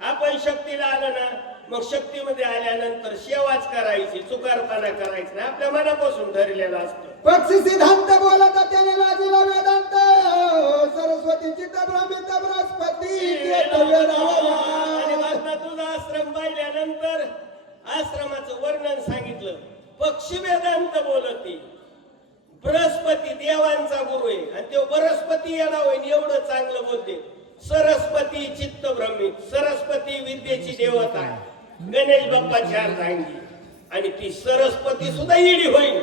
आपण शक्तीला आलं ना, मग शक्तीमध्ये आल्यानंतर सेवाच करायची, चुकारपणा करायची नाही, आपल्या मनापासून ठरलेलं असतं. पक्षी सिद्धांत बोलत त्याने लाजीला वेदांत सरस्वती चित्त भ्रमित बृहस्पती आणि आता तुझा आश्रम पाहिल्यानंतर आश्रमाचं वर्णन सांगितलं. पक्षी वेदांत बोलती, बृहस्पती देवांचा गुरु आहे आणि तो बृहस्पती येणार होईल एवढं चांगलं बोलते. सरस्वती चित्त भ्रमित, सरस्वती विद्येची देवता आहे, गणेश बाप्पाची अर्धांगी, आणि ती सरस्वती सुद्धा येडी होईल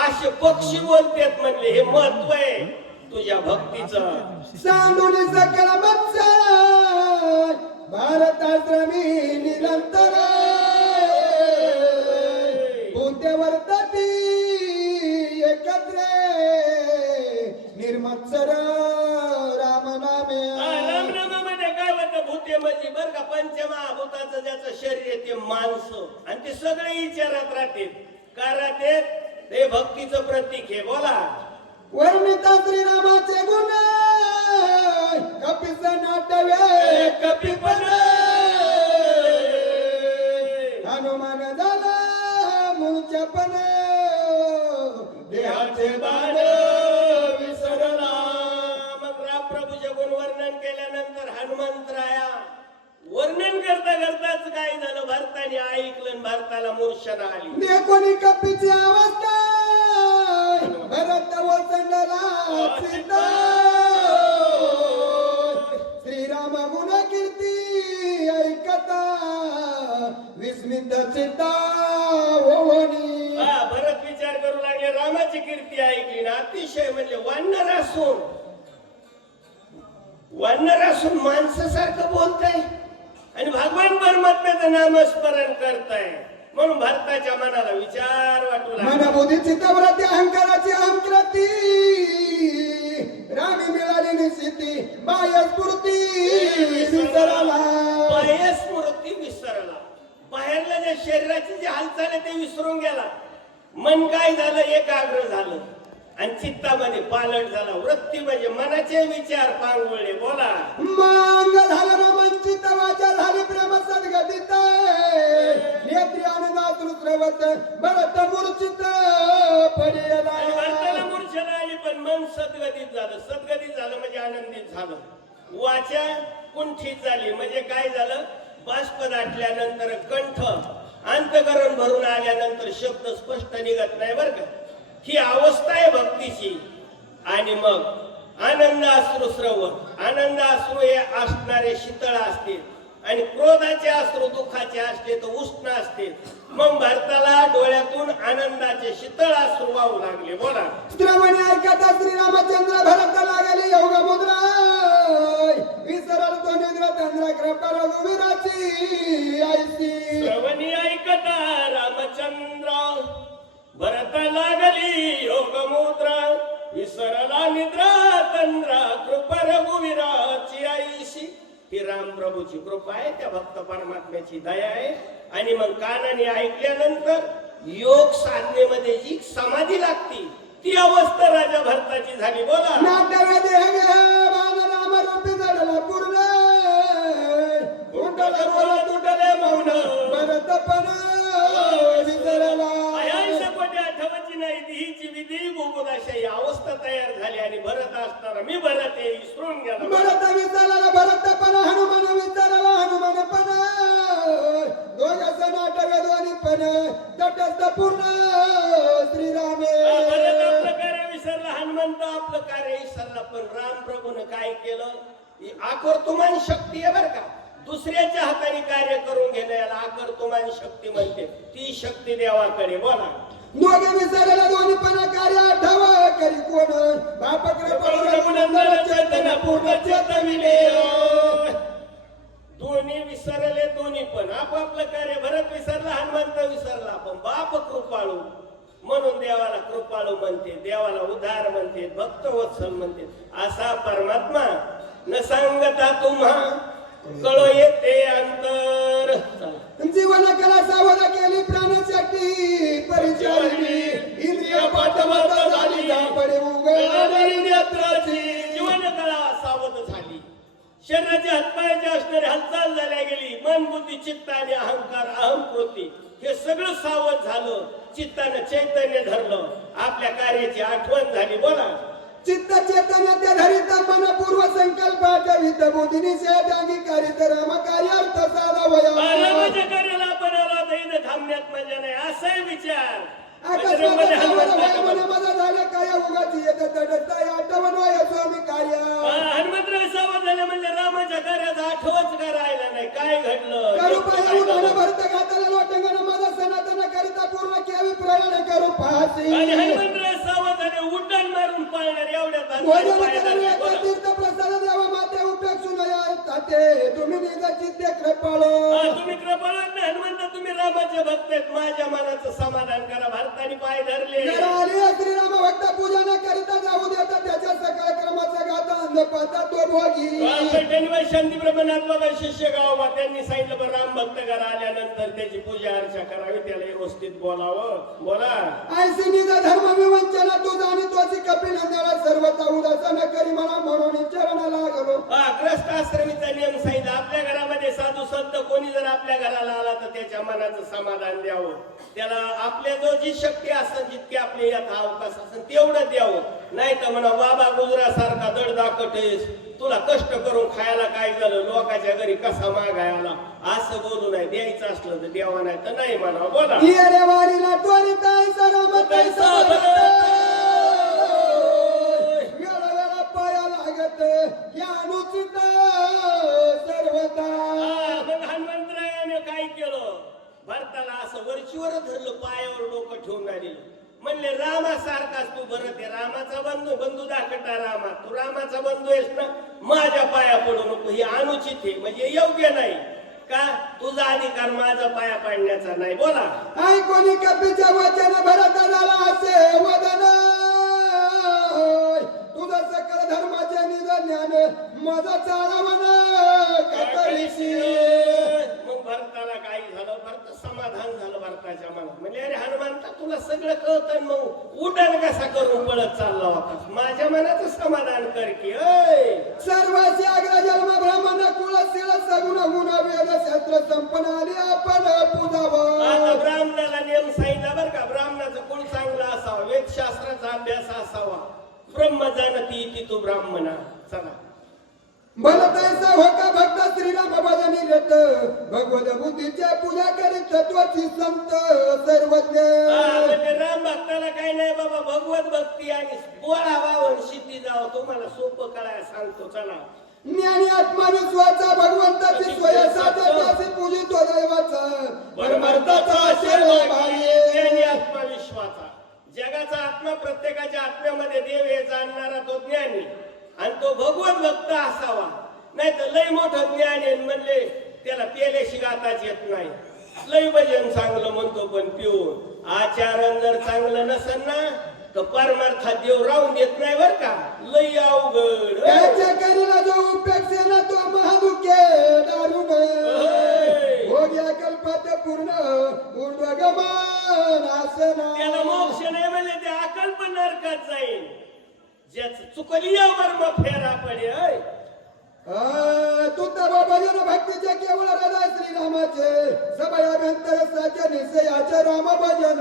असे पक्षी बोलतात म्हणले. हे महत्व आहे तुझ्या भक्तीचं. सांडून सकल मत्स्य भारताश्रमी निरंतर भूते वर्तती एकत्र निर्मत्सर राम नामे. रामनामामध्ये काय होतं? भूते म्हणजे बर का पंचमहाभूताचं ज्याचं शरीर आहे ते माणसं, आणि ते सगळे विचारात राहते का राहते? ते भक्तीचं प्रतीक आहे. बोला. वर्णिता श्रीरामाचे गुण कपिस नाटवे कपिपण हनुमान झाला मूळच्या पण देहाचे बाण विसरला. मग राम प्रभूचे गुण वर्णन केल्यानंतर हनुमंतराया वर्णन करता करताच काय झालं? भरताने ऐकलं आणि भरताला मूर्छना आली. कोणी कपीची अवस्था भरत वसंडला चित्त श्रीराम गुण कीर्ती ऐकता विस्मित चित्ता होनी. भरत विचार करू लागले, रामाची कीर्ती ऐकली ना, अतिशय म्हणजे वानर असून माणसासारखं बोलताय आणि भगवान परमात्म्याचं नामस्मरण करताय. म्हणून भारताच्या मनाला विचार वाटू लागला. मन बुद्धी चित्तवृत्ती अहंकाराची अहंकृती रामी मिळाली निश्चिती बाह्य स्फूर्ती विसरला. बाह्य स्मृती विसरला. बाहेरला जे शरीराची जी हालचाल आहे ते विसरून गेला. मन काय झालं? एकाग्र झालं आणि चित्तामध्ये पालट झाला. वृत्ती म्हणजे मनाचे विचार पांगुळले. बोला. मांग झालं ना वंचित वाचा झाली प्रेम सद्गतीत नेत्री आनंदात रुद्रवत भरत मूर्छित पडेला. भरताला मूर्छना आली पण मन सद्गतीत झालं. सद्गतीत झालं म्हणजे आनंदित झालं. वाचा कुंठित झाली म्हणजे काय झालं? बाष्प दाटल्यानंतर कंठ अंतकरण भरून आल्यानंतर शब्द स्पष्ट निघत नाही बर का. ही अवस्था आहे भक्तीची. आणि मग आनंद अश्रू स्रवत. आनंद अश्रू हे असणारे शीतळ असते आणि क्रोधाचे अश्रू दुःखाचे असते तर उष्ण असते. मग भरताला डोळ्यातून आनंदाचे शीतळ अश्रू वाहू लागले. बोला. श्रवणी ऐकता श्रीरामचंद्र भरत लागली योग मुद्रा विसरल तो निद्र चंद्र कृपा रघुवीराची आईसी. श्रवणी ऐकता रामचंद्र भरत लागली योग मुद्रा विसरला निद्रा चंद्र कृपा रघुवीराची आईशी. ही राम प्रभूची कृपा आहे, त्या भक्त परमात्म्याची दया आहे. आणि मग कानाने ऐकल्यानंतर योग साधनेमध्ये जी समाधी लागती ती अवस्था राजा भरताची झाली. बोला. नाट्यवे देह बाण राम रूपी जडला पूर्ण उठले बोल तुटले मौन भरत पण विसरला. आठवची नाही हीची विधी गोकुलाशाही अवस्था तयार झाली आणि भरत असताना मी भरत हे विसरून गेला. भरत विसरला भरत पण हनुमान विसरला हनुमान पण दोघस नाटवे दोन्ही पण तटस्थ पूर्ण श्रीरामे. भरत आपलं कार्य विसरला, हनुमंत आपलं कार्य विसरला. पण राम प्रभूने काय केलं? आकर्तुमान शक्ती आहे बर का. दुसऱ्याच्या हाताने कार्य करून घेण्याला आकर्तुमान शक्ती म्हणते. ती शक्ती देवाकडे. बोला. दोघे विसरला दोन्ही पण कार्य आठव करी कोण बाप कृपा चेतना पूर्ण चेतविले. दोन्ही विसरले दोन्ही पण आपापलं कार्य. भरत विसरला, हनुमंत विसरला, पण बाप कृपाळू म्हणून देवाला कृपाळू म्हणते, देवाला उदार म्हणते, भक्त वत्सल म्हणते. असा परमात्मा न सांगता तुम्हा कळो येते अंतर. जीवन कला सावध केली प्राणशक्ती परिचारिणी इंद्रिय पाठवत झाली झापडे उघडली नेत्राची. जीवन कला सावध झाली. शरीराची हातपायाची असणारी हालचाल चाल झाल्या गेली. मन बुद्धी चित्त आणि अहंकार अहंकृती हे सगळं सावध झालं. चित्तानं चैतन्य धरलं. आपल्या कार्याची आठवण झाली. बोला. चित्त चैतन्य धरित मन पूर्व संकल्प कवित बुद्धिनी अंगीकारित राम कार्यार्थ साधावया. रामाच्या कार्याला आपण आला तर इथं थांबण्यात मजा नाही असाही विचार. अकस्मात मनामध्ये झाले काय उगाची येत तडता आठवण वय स्वामी कार्य. हनुमंतराव सावध झाले म्हणजे रामाच्या कार्याचा आठवच करायला नाही. काय घडलं करू पाया उठान भरत घातले लोटंगण माझा सनातन करिता पूर्ण केवी प्रयाण करू पाहसी. आणि हनुमंतराव सावध झाले उड्डाण मारून पाळणार एवढ्या भोजन करण्याचा तीर्थ प्रसाद देवा माते उपेक्षू नया ताते तुम्ही निज चित्ते कृपाळो. तुम्ही कृपाळत नाही हनुमंत. तुम्ही रामाचे भक्त आहेत. माझ्या मनाचं समाधान करा. भारताने पाय धरले. श्रीराम भक्त पूजा न करिता जाऊ देता त्याच्या सकाळ क्रमाचा गाता अंधपाता तो भोगी. शांती ब्रह्मनाथ बाबा शिष्य गावबा त्यांनी सांगितलं बरं राम भक्त घरा आल्यानंतर त्याची पूजा अर्चा करावी. त्याला व्यवस्थित बोलावं. बोला. ऐसी निज धर्म विवंचना तुझा आणि तुझी कपिल नंदळा सर्वता उदासन करी मला म्हणून चरण लागलो. ग्रस्त आश्रमीचा नियम सांगितला. आपल्या घरामध्ये साधू संत कोणी जर आपल्या घराला आला तर त्याच्या मनाचं समाधान द्यावं. त्याला आपल्या जो जी शक्ती असेल जितकी आपली यात अवकाश असेल तेवढं द्यावं. नाही तर म्हणा बाबा गुजरासारखा दड दाखवतेस. तुला कष्ट करून खायला काय झालं. लोकांच्या घरी कसा मागायला असं बोलू नाही. द्यायचं असलं तर द्यावा नाही तर नाही म्हणा. बोला. रे वारीला त्वरिताय सरामताय वेळा पाया लागत या अनुचित सर्वता. मग हनुमंतरायाने काय केलं. भरताला असं वरचीवर धरलं. पायावर डोकं ठेवून आलेलं. म्हणले रामासारखाच तू भरत आहे. रामाचा बंधू दाखवता रामा. तू रामाचा बंधू आहेस ना. माझ्या पाया पडू नको. हे अनुचित आहे म्हणजे योग्य नाही. का तुझा अधिकार माझा पाया पाडण्याचा नाही. बोला. आई कोणी कपीच्या वचन भरत झाला असे वदन तुझं सकल धर्माचे निज ज्ञान माझा चाळवण कतरीशी. मग भरताला काय झालं. भरत समाधान झालं भरताच्या मनात. म्हणजे अरे हनुमंता तुला सगळं कळतं मग उड्डाण कसा करून पळत चालला होता. माझ्या मनाचं समाधान कर की. सर्वस्य अग्र जन्म ब्राह्मण कुळ शिळ सगुण गुण वेद शास्त्र संपन्न आली आपण पूजावं. आता ब्राह्मणाला नियम सांगितला बरं का. ब्राह्मणाचं कुळ चांगला असावा. वेदशास्त्राचा अभ्यास असावा. ब्रह्म जाणती ती तू ब्राह्मणा. चला. भलतैसा होका भक्त श्रीराम भजनी रत भगवत बुद्धीच्या पूजा करीत तत्वाची संत सर्वज्ञ. म्हणजे राम भक्ताला काही नाही बाबा. भगवत भक्ती आणि बोळा वाहून शिती जावं. तुम्हाला सोपं कळाय सांगतो. चला. ज्ञानी आत्मविश्वासा भगवंताची स्वयंसाची पूजितो दैवाचा परमार्थाचा आशीर्वाद आहे. ज्ञानी आत्मविश्वासा. जगाचा आत्मा प्रत्येकाच्या आत्म्यामध्ये देव हे जाणणारा तो ज्ञानी आणि तो भगवत भक्त असावा. नाही तर लय मोठं ज्ञान आहे म्हणले त्याला पेल्याशी गाताच येत नाही. लय भजन चांगलं म्हणतो पण पिऊन आचरण जर चांगलं नसेल ना तर परमार्थात देव राहून देत नाही बर का. लय अवघड. त्याच्या करीला जो उपेक्षेला तो महादुखे दारुण हो गया कल्पात पूर्ण ऊर्ध्वगमन आसना. त्याला मोक्ष नाही म्हणजे ते अकल्प नरकात जाईल. ज्याच चुकली यावर मग फेरा पडे. तू तर भजन भक्तीचे केवळ हृदय श्रीरामाचे सभयाभ्यंतर साचे निश्चयाचे राम भजन.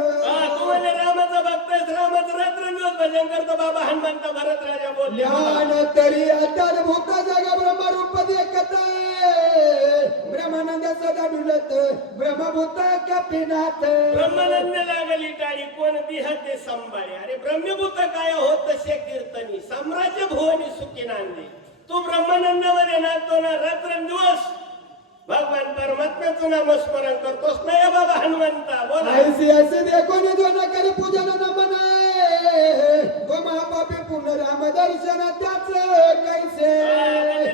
तू म्हणजे रामाचा भक्त आहेस. रामाचं रात्रंदिवस भजन करतो. बाबा हनुमंत भरत राजा बोलले. ज्ञान तरी अत्याद्भुत जग ब्रह्मरूप देखत ब्रह्मानंद सदा डुलत ब्रह्मभूत कपिनाथ. ब्रह्मानंद लागली टाळी कोण बिहते संभाळे. अरे ब्रह्मभूत काय होत तसे कीर्तनी साम्राज्य भुवनी सुखी नांदे. तू ब्रह्मानंदामध्ये नाचतो ना रात्रंदिवस. भगवान परमात्म्याचं नामस्मरण करतोस ना या बाबा हनुमंता. बोला. ऐसी ऐसी देखो जो न करी पूजन नमन तो महापापी पूर्ण राम दर्शन त्याच कैसे.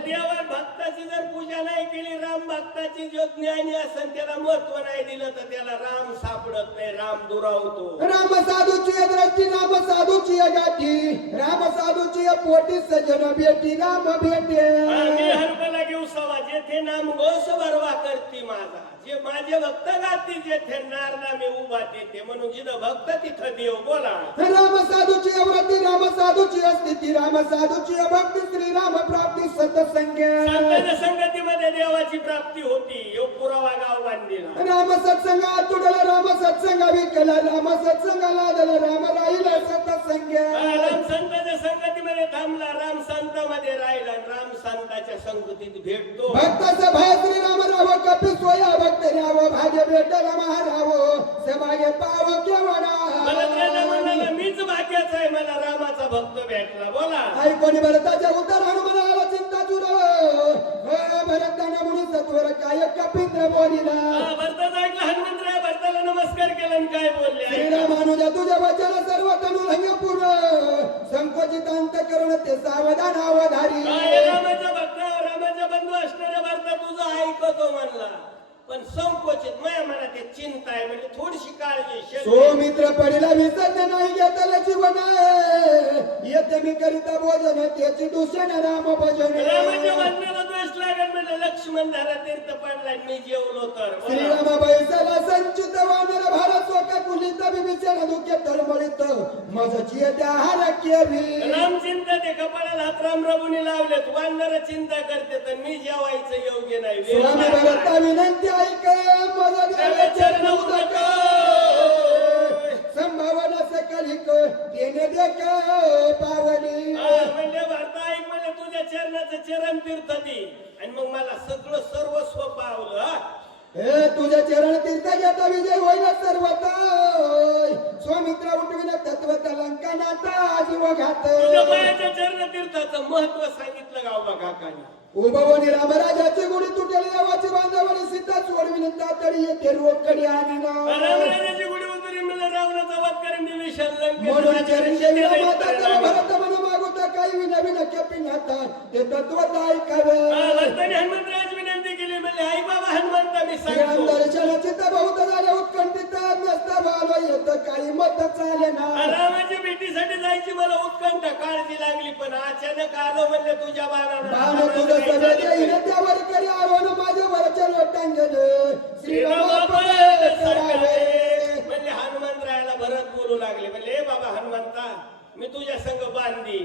देवा भक्ताची जर पूजा नाही केली राम भक्ताची जो ज्ञानी असेल त्याला महत्व नाही दिलं तर त्याला राम सापडत नाही. राम दुरावतो. राम साधूची दृष्टी राम साधूची गाठी राम साधूची पोटी सजन भेटी राम भेटे. मी हरपला घेऊ सवा जेथे नाम गोस बरवा करती माझा. जे माझे माझे भक्त गाती जेथे नारदा मी उभा तेथे म्हणून जिथं भक्त तिथं देव बोला राम साधूची व्रती राम साधूची अस्थिती राम साधूची भक्ती श्रीराम प्राप्ती सतसंग संतांच्या संगतीमध्ये देवाची प्राप्ती होती यो पुरावा गाव बांधिला राम सत्संगात तुडला राम सत्संग विकला राम सत्संगाला दला राम राहिला सतसंग राम संतांच्या संगतीमध्ये थांबला राम संतांमध्ये राहिला राम संतांच्या संगतीत भेटतो भक्त सभा श्रीराम राव कपी सोया भक्त राव भाग्य भेटला महाराव समागे पाव मला त्याला म्हणाला केवढा मीच भाग्याचा आहे मला रामाचा भक्त भेटला बोला ऐकोनी भरताच्या उत्तर हनुमानाला चिंता चुर भरताना म्हणून सत्वर काय कपिंद्र बोलिला भरताचा ऐकला हनुमंतराय भरताला नमस्कार केला आणि काय बोलले श्रीरामानुजा तुझ्या वचन सर्व तनुलंग पूर्ण संकोचित अंतकरण ते सावधान अवधारी रामाचा भक्त रामाचा बंधू असणाऱ्या भरता तुझं ऐकतो म्हणला पण संकोचित माझ्या मनात एक चिंता आहे म्हणजे थोडीशी काळजी सौमित्र पडिला विसर्ज नाही घेतला जीवन येते मी करिता भोजन त्याची दूषण राम भजन रामाच्या वचनाला द्वेष लागेल म्हणजे लक्ष्मण धारा तीर्थ पडला मी जेवलो तर श्रीराम बैसला संचित वानर भारत स्वका कुलित बिभीषण दुखे तळमळीत मजची त्या हार केवी राम चिंता ते कपाळाला हात राम रघुनी लावलेत वानर चिंता करते तर मी जेवायचं योग्य नाही स्वामी भरता विनंती ऐक माझा देव चरण उदक संभावना सकलिक येणे देख पावली म्हणजे भरता ऐक म्हणजे तुझ्या चरणाचं चरण तीर्थ दे आणि मग मला सगळं सर्वस्व पावलं हे तुझ्या चरण तीर्थ घेता विजय होईल सर्वता स्वामित्र उठविन तत्वत लंकनाता जीव घात तुझ्या पायाच्या चरण तीर्थाचं महत्व सांगितलं गावबा काकाने उभवणी रामराजाची गुढी तुटेल देवाची बांधावणी सीता चोरविन तातडी येते रोकडे आणि रामराजाची गुढी उतरी मला रावणाचा वध करून विभीषण म्हणून चरण माता लंकेत भरत मन मागुता काही विनविन केपिनाता ते तत्वत ऐकावे भरताने हनुमंतराज विनंती केली म्हणजे आई बाबा हनुमंता मी सांगतो दर्शनाची तर बहुत झाले उत्कंठित नसता भालो येत काही मत चाले ना रामाच्या भेटीसाठी जायची मला उत्कंठ काळजी लागली पण अचानक आलो म्हणजे तुझ्या बाण तुझं सगळं देईन त्यावर करी आरोन माझ्या वरच्या लोटांगले श्रीराम म्हणजे हनुमंतरायाला भरत बोलू लागले म्हणजे बाबा हनुमंता मी तुझ्या संग बांधी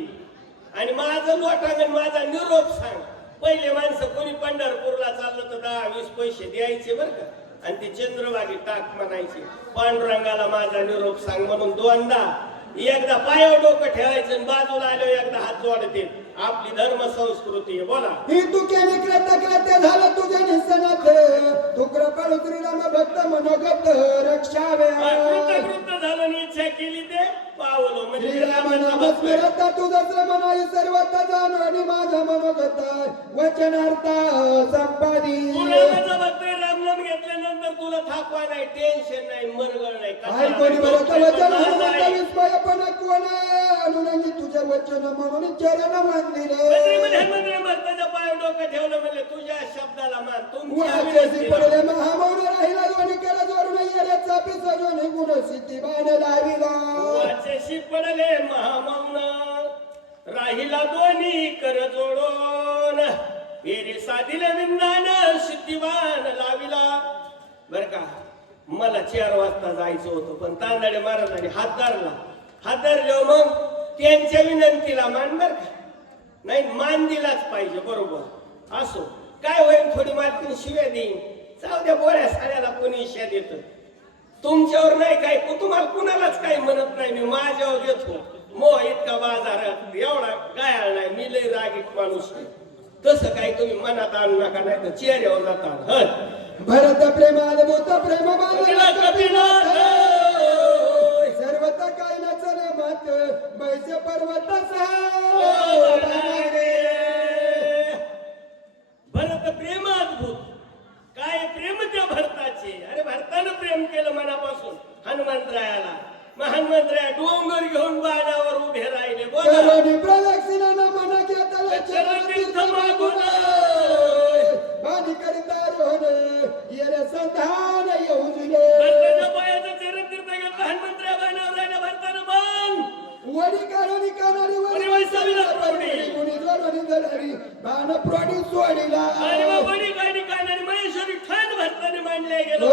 आणि माझं लोटांगण माझा निरोप सांग पहिले माणसं कोणी पंढरपूरला चाललं तर 10-20 पैसे द्यायचे बरं का आणि ती चंद्रवागी टाक म्हणायची पांडुरंगाला माझा निरोप सांग म्हणून दोनदा एकदा पायावर डोकं ठेवायचं आणि बाजूला आल्यावर एकदा हात जोडते आपली धर्म संस्कृती आहे बोला ही तू केली कृत्य झालं तुझ्या निसनात तू कृपा श्रीराम भक्त मनोगत रक्षावे कृतकृत्य झालं आणि इच्छा केली ते पावलो म्हणजे श्रीराम नाम स्मरत तुझं श्रमणाई सर्वता जाणो आणि माझा मनोगत वचनार्थ संपादी रामाचा भक्त रामनाम घेतल्यानंतर तुला थाकवा नाही टेन्शन नाही मरगळ नाही ऐकोनी भरत वचन हनुमंत विस्मयपण कोण अनुरंगी तुझे वचन म्हणून चरण मंदिर भक्ताच्या पाय डोकं ठेवलं म्हणजे तुझ्या शब्दाला मान तुमच्या वाचेसी पडले महामौन राहिला दोन्ही कर जोडून येले चापी सजून गुण सिद्धी बाण लाविला वाचेशी पडले महामौन राहिला दोन्ही कर जोडून फेरी साधिले विंदान सिद्धिवान लाविला बर का मला 4 वाजता जायचं होतं पण तांदळे महाराजांनी हात धरले मग त्यांच्या विनंतीला मान बर का नाही मान दिलाच पाहिजे बरोबर असो काय होईल थोडी मालकीन शिव्या देईन जाऊ द्या बोळ्या साड्याला कोणी इशा देत तुमच्यावर नाही काय तुम्हाला कुणालाच काही म्हणत नाही मी माझ्यावर घेतो मोह इतका बाजार एवढा गायाळ नाही मी लय रागीत माणूस आहे तसं काही तुम्ही मनात आणू नका नाही तर चेहऱ्यावर जाता भरत प्रेमाद्भुत प्रेम कपिनाथ सर्वता काय नचल मत बैसे पर्वत भरत प्रेम अद्भुत काय प्रेम त्या भरताचे अरे भरतानं प्रेम केलं मनापासून हनुमंतरायाला मग हनुमंतराया डोंगर घेऊन बाणावर उभे राहिले बोला प्रदक्षिणानं मन घेतलं चरण तीर्थ मागून बाणी करिता रोहन येरे संधान येऊ दिले भरताच्या पायाचं चरण तीर्थ घेतलं हनुमंतराया बाणावर राहिला भरतानं बाण वडी काढून कानारी वडी वैसावीला प्रौढी. कुणी जोडणी धरली बाण प्रोडी सोडीला आणि मग बडी गाडी काढणारी महेश्वरी ठाण भरताने मांडले गेलो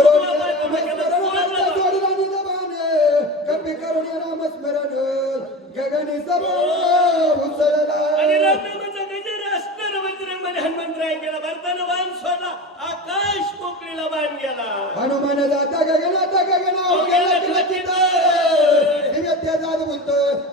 हनुमान जाता गगनात गगना गेला तिला तिथं दिव्य ते जादवंत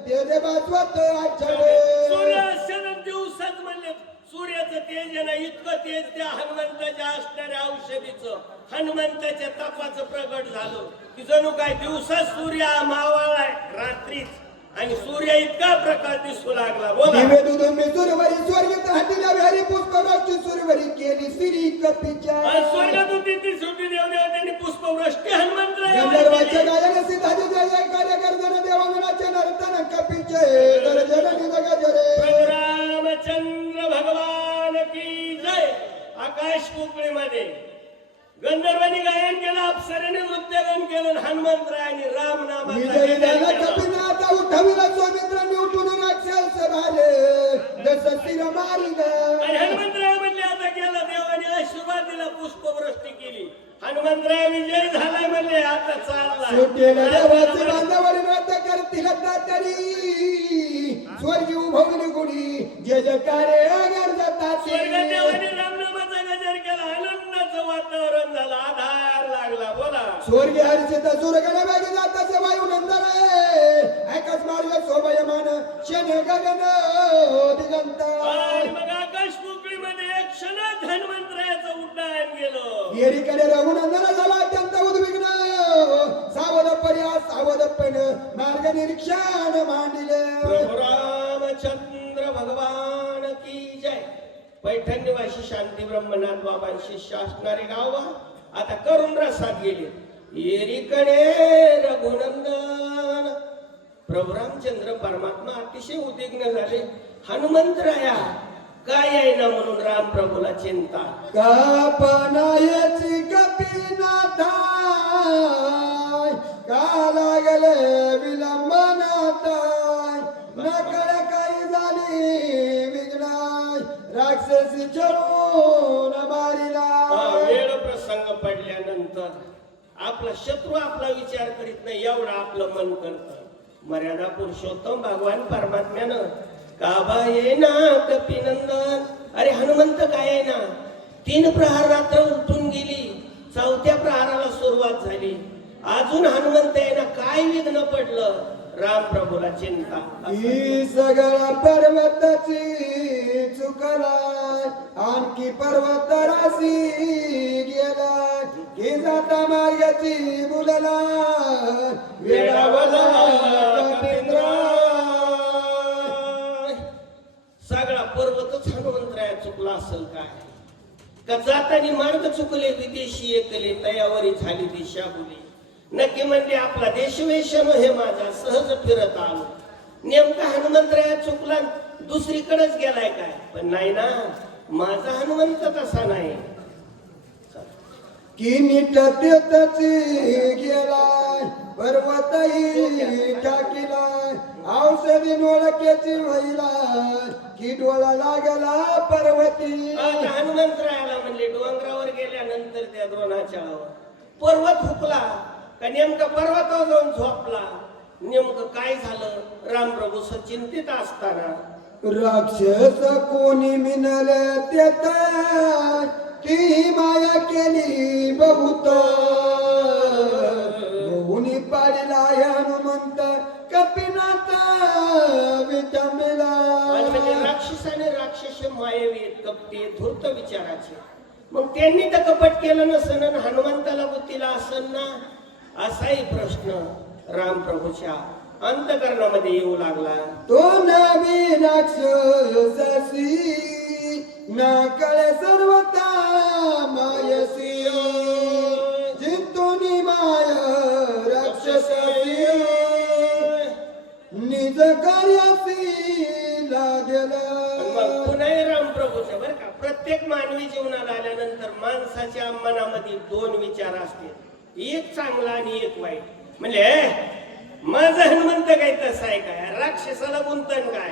ते जे बाजवत आच्छाडे सूर्याशनम दिवसात म्हणले सूर्याचं तेज आहे ना इतकं तेज त्या हनुमंताच्या असणाऱ्या औषधीचं हनुमंताच्या तपाचं प्रगट झालं की जणू काय दिवसात सूर्य मावळलाय रात्रीच आणि सूर्य इतका प्रकाश दिसू लागला बोला दिव्य दुधून मी सुरवरी स्वर्गित हातीला विहारी पुष्पवृष्टी सुरवरी केली सिरी कपीच्या आणि स्वर्गातून ती सुट्टी देवदेवतांनी पुष्पवृष्टी गंधर्वाचे हनुमंतराय गायन सीताजी जय जय कार्य गर्जन देवांगणाचे नर्तन कपीचे गर्जन निजग जरे रामचंद्र भगवान की जय आकाश पोकळीमध्ये गंधर्वांनी गायन केलं अप्सरेने नृत्यगान केलं हनुमंतरायांनी राम विजयी झाला नामाचं कपिनाथ उठविला सौमित्रांनी उठून राक्षस भाले जस शिर मारिग आणि हनुमंतराय म्हणले आता गेला देवाने आशीर्वाद दिला पुष्पवृष्टी केली हनुमंतराय विजय झालाय म्हणले आता सुटेला देवाचे चालला बांधावर नृत्य करतील तरी स्वर्गी उभवली गुढी जय जयकारे गरजतात स्वर्गदेवाने रामनामाचा गजर केला आनंदाचं वातावरण झालं आधार लागला बोला स्वर्गी हर्षित सुरगण वेग जाताचे वायू नंदन एकच मार्ग शोभयमान शन गगन दिगंत आणि मग आकाश पोकळीमध्ये एक क्षणात हनुमंतरायाचं उड्डाण गेलं येरीकडे रघुनंदन झाला अत्यंत उद्विग्न सावध पर्यास सावधपण मार्ग निरीक्षण मांडिले प्रभू रामचंद्र भगवान की जय पैठण निवासी शांती ब्रह्मनाथ बाबांशी शासनारे गाव आता करुण रसात गेले येरीकडे रघुनंदन प्रभू रामचंद्र परमात्मा अतिशय उद्विग्न झाले हनुमंतराया काय आहे ना म्हणून राम प्रभूला चिंता कापनायची कपिनाथाय का लागले विलंबनाताय नकळ काही झाली विघ्नाय राक्षसी चढून मारिला वेळ प्रसंग पडल्यानंतर आपला शत्रू आपला विचार करीत नाही एवढा आपलं मन करतं मर्यादा पुरुषोत्तम भगवान परमात्म्यानं काबा ये ना कपिनंदन अरे हनुमंत काय आहे ना 3 प्रहार रात्र उठून गेली 4थ्या प्रहाराला सुरुवात झाली अजून हनुमंत आहे ना काय विघ्न पडलं राम प्रभूला चिंता ही सगळ्या पर्वताची चुकला आणखी पर्वत राशी गेला की जाता मार्गाची मुलला वेळावला कपिंद्रा सगळा पर्वतच हनुमंतराया चुकला असेल काय का जातानी मार्ग चुकले विदेशी एकले तयावरी झाली दिशाभुली नक्की म्हणजे आपला देशवेशन हे माझा सहज फिरत आलो नेमका हनुमंतराया चुकला दुसरीकडेच गेलाय काय पण नाही ना माझा हनुमंत तसा नाही की नीट त्याची गेलाय पर्वतही टाकीलाय औषधी डोळक्याची व्हायला की डोळा लागला पर्वती आता हनुमंतरायाला म्हणले डोंगरावर गेल्यानंतर त्या द्रोणाचाळावर पर्वत हुकला का नेमका पर्वतावर जाऊन झोपला नेमकं काय झालं रामप्रभू चिंतित असताना राक्षस कोणी मिनले त्यात ती माया केली बहुत बहुनी पाडला हनुमंत कपिनाथ विटमिला आणि म्हणजे राक्षसाने राक्षस मायवी कपटी धूर्त विचाराचे मग त्यांनी तर कपट केलं नसन आणि हनुमंताला बुद्धीला असन ना असाही प्रश्न रामप्रभूच्या अंतकरणामध्ये येऊ लागला तो नवी राक्षसी नाकळे सर्वता मायसी जिंतुनी माय राक्षसी निज कार्यासी लागेला मग पुन्हा रामप्रभूचं बरं का प्रत्येक मानवी जीवनाला आल्यानंतर माणसाच्या मनामध्ये 2 विचार असतील एक चांगला आणि एक वाईट म्हणजे माझा हनुमंत काय तसा आहे काय राक्षसाला गुंतन काय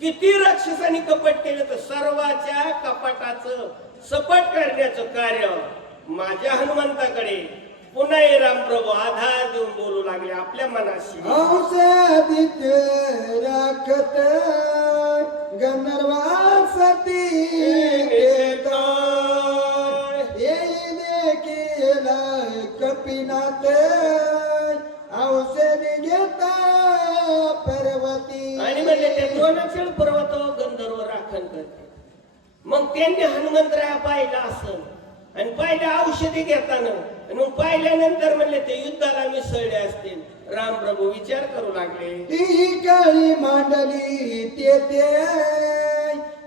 किती राक्षसांनी कपट केलं तर सर्वाच्या कपटाचं सपाट करण्याचं कार्य माझ्या हनुमंताकडे पुन्हा रामप्रभू आधार देऊन बोलू लागले आपल्या मनाशी औषधित राखत गंधर्वासती येई केलं कपिनाथ औषधी घेता पर्वती. आणि म्हणजे ते द्रोणाचल पर्वत गंधर्व राखण करते. मग त्यांनी हनुमंतराया पाहिलं असं आणि पाहिलं औषधी घेताना आणि मग पाहिल्यानंतर म्हणले ते युद्धाला मिसळले असतील. रामप्रभू विचार करू लागले. ती काळी मांडली ते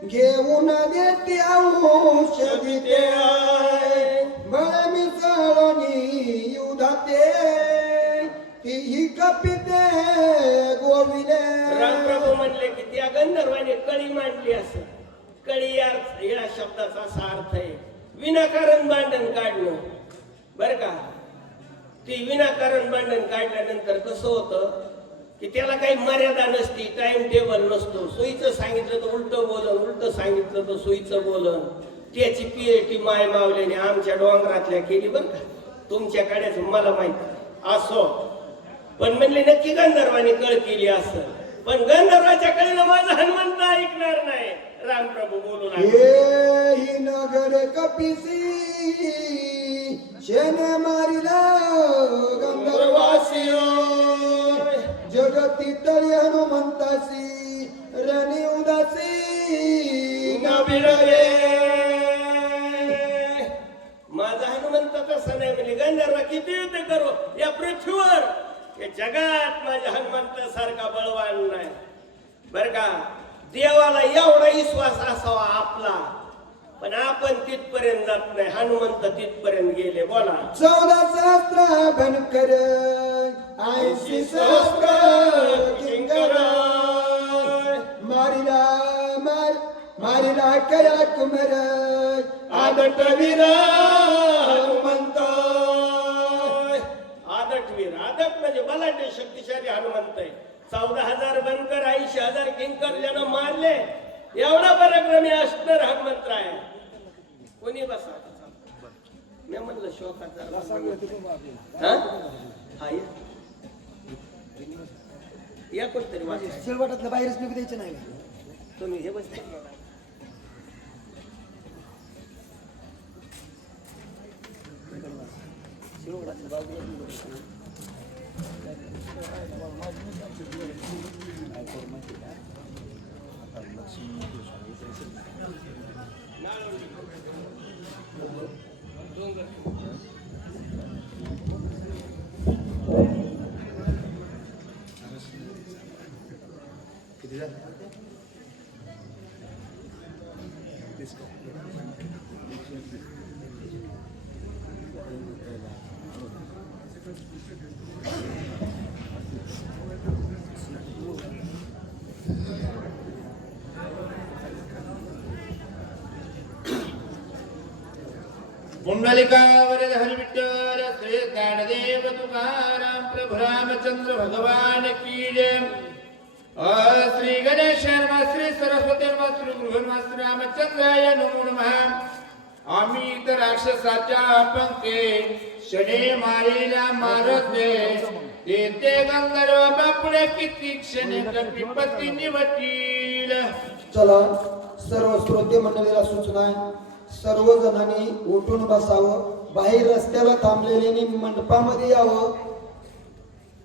घेऊन देते औषधी ते बळ मिसळणी युधाते ती कपिते गोविले. रामप्रभू म्हणले की त्या गंधर्वाने कळी मांडली असं. कळी या शब्दाचा असा अर्थ आहे विनाकारण भांडण काढणं. बर का, ती विनाकारण भांडण काढल्यानंतर कसं होतं की त्याला काही मर्यादा नसती, टाइम टेबल नसतो. सोयीचं सांगितलं तर उलट बोलन, उलट सांगितलं तर सोयीचं बोलन. त्याची पीएचडी माय मावल्याने आमच्या डोंगरातल्या केली बरं का, तुमच्याकडेच मला माहित असो. पण म्हणले नक्की गंधर्वाने कळ केली असं. पण गंधर्वाच्या कळीला माझा हनुमंत ऐकणार नाही. रामप्रभू बोलू लागले. ही नगर कपिसी शेने मारिला गंधर्वासी जगती तरी हनुमंतासी रणी उदासी नबिरगे. माझा हनुमंत तसा नाही म्हणजे गंधर्व किती युद्ध करू या पृथ्वीवर, या जगात माझ्या हनुमंत सारखा बळवान नाही. बर का, देवाला एवढा विश्वास असावा आपला, पण आपण तिथपर्यंत जात नाही. हनुमंत तिथपर्यंत गेले. बोला. 14 सहस्त्र बनकर 80 सहस्त्र किंकर मारिला कया कुमर आदट वीर हनुमंत. आदटवीर, आदट म्हणजे बलाढ्य शक्तिशाली हनुमंत आहे. 14,000 बनकर 80,000 किंकर ज्यानं मारले एवढा पराक्रमी असणार हनुमंत आहे. कोणी बसा. मी म्हणलं शोकाचा या कोणतरी वाचा. शेवटातलं बाहेरच निघू द्यायचं नाही. तुम्ही हे बसते. पुंडलिका वरद हरिविठ्ठल श्री ज्ञानदेव तुकाराम प्रभु रामचंद्र भगवान की जय. श्री गणेश नमः, श्री सरस्वती नमः, श्री गृह नमः, श्री रामचंद्राय नमो नमः. आम्ही तर राक्षसाच्या पंखे शने मारीला मारते ते गंधर्व बापुडे किती क्षणे कपिपती निवटील. चला, सर्व श्रोते मंडळीला सूचना आहे, सर्वजणांनी उठून बसावं. बाहेर रस्त्याला थांबलेले मंडपामध्ये यावं.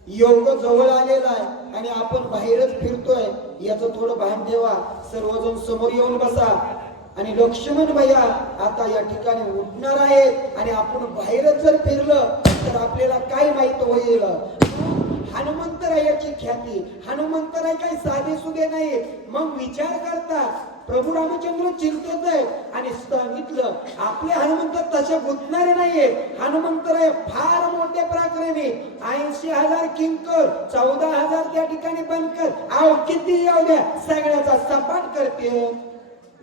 योग जवळ आलेला आहे आणि आपण बाहेरच फिरतोय याचं थोडं भान ठेवा. सर्वजण समोर येऊन बसा. आणि लक्ष्मण भैया आता या ठिकाणी उठणार आहेत आणि आपण बाहेरच जर फिरलं तर आपल्याला काय माहित होईल. हनुमंतरायाची ख्याती, हनुमंतराय काही साधे सुधे नाहीत. मग विचार करता प्रभू रामचंद्र चिंतित आहेत आणि सांगितलं आपले हनुमंत तसे गुंतणारे नाहीये. हनुमंतराय फार मोठे पराक्रमी, 80,000 किंकर 14,000 त्या ठिकाणी बनकर. आव किती येऊ द्या, सगळ्याचा सपाट करते.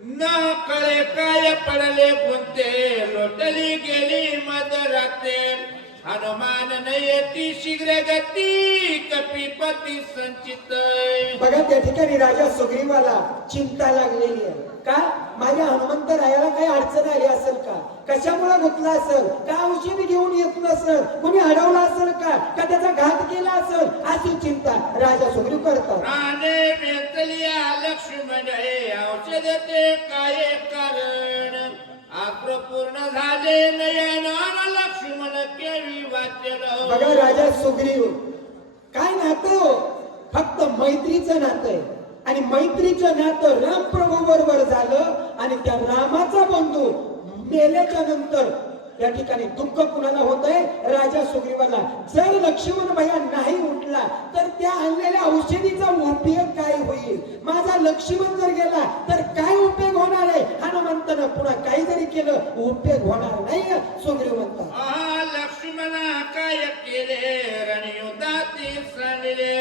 न कळे काय पडले कोणते लोटली गेली मदराते. हनुमान नयती शीघ्र गती कपिपती संचित. बघा त्या ठिकाणी राजा सुग्रीवाला चिंता लागलेली आहे. का माझ्या हनुमंतरायाला काही अडचण आली असेल का, कशामुळे गुंतला असेल का, औषधी घेऊन येत नसेल, कोणी अडवलं असेल का त्याचा घात केला असेल, अशी चिंता राजा सुग्रीव करतात. राणे वेतलिया लक्ष्मण हे औषध ते काय कारण. आप्र पूर्ण झाले नयन वाचलो. बघा राजा सुग्रीव काय नातं हो? फक्त मैत्रीचं नातं आहे आणि मैत्रीचं नातं रामप्रभू बरोबर झालं आणि त्या रामाचा बंधू मेल्याच्या नंतर या ठिकाणी दुःख कुणाला होत आहे? राजा सुग्रीवाला. जर लक्ष्मण भैया नाही उठला तर त्या आणलेल्या औषधीचा उपयोग काय होईल? माझा लक्ष्मण जर गेला तर काय उपयोग होणार आहे? हनुमंतानं पुन्हा काही जरी केलं उपयोग होणार नाही. सुग्रीव म्हणतात लक्ष्मणा काय केले रणयुद्धाती सांगले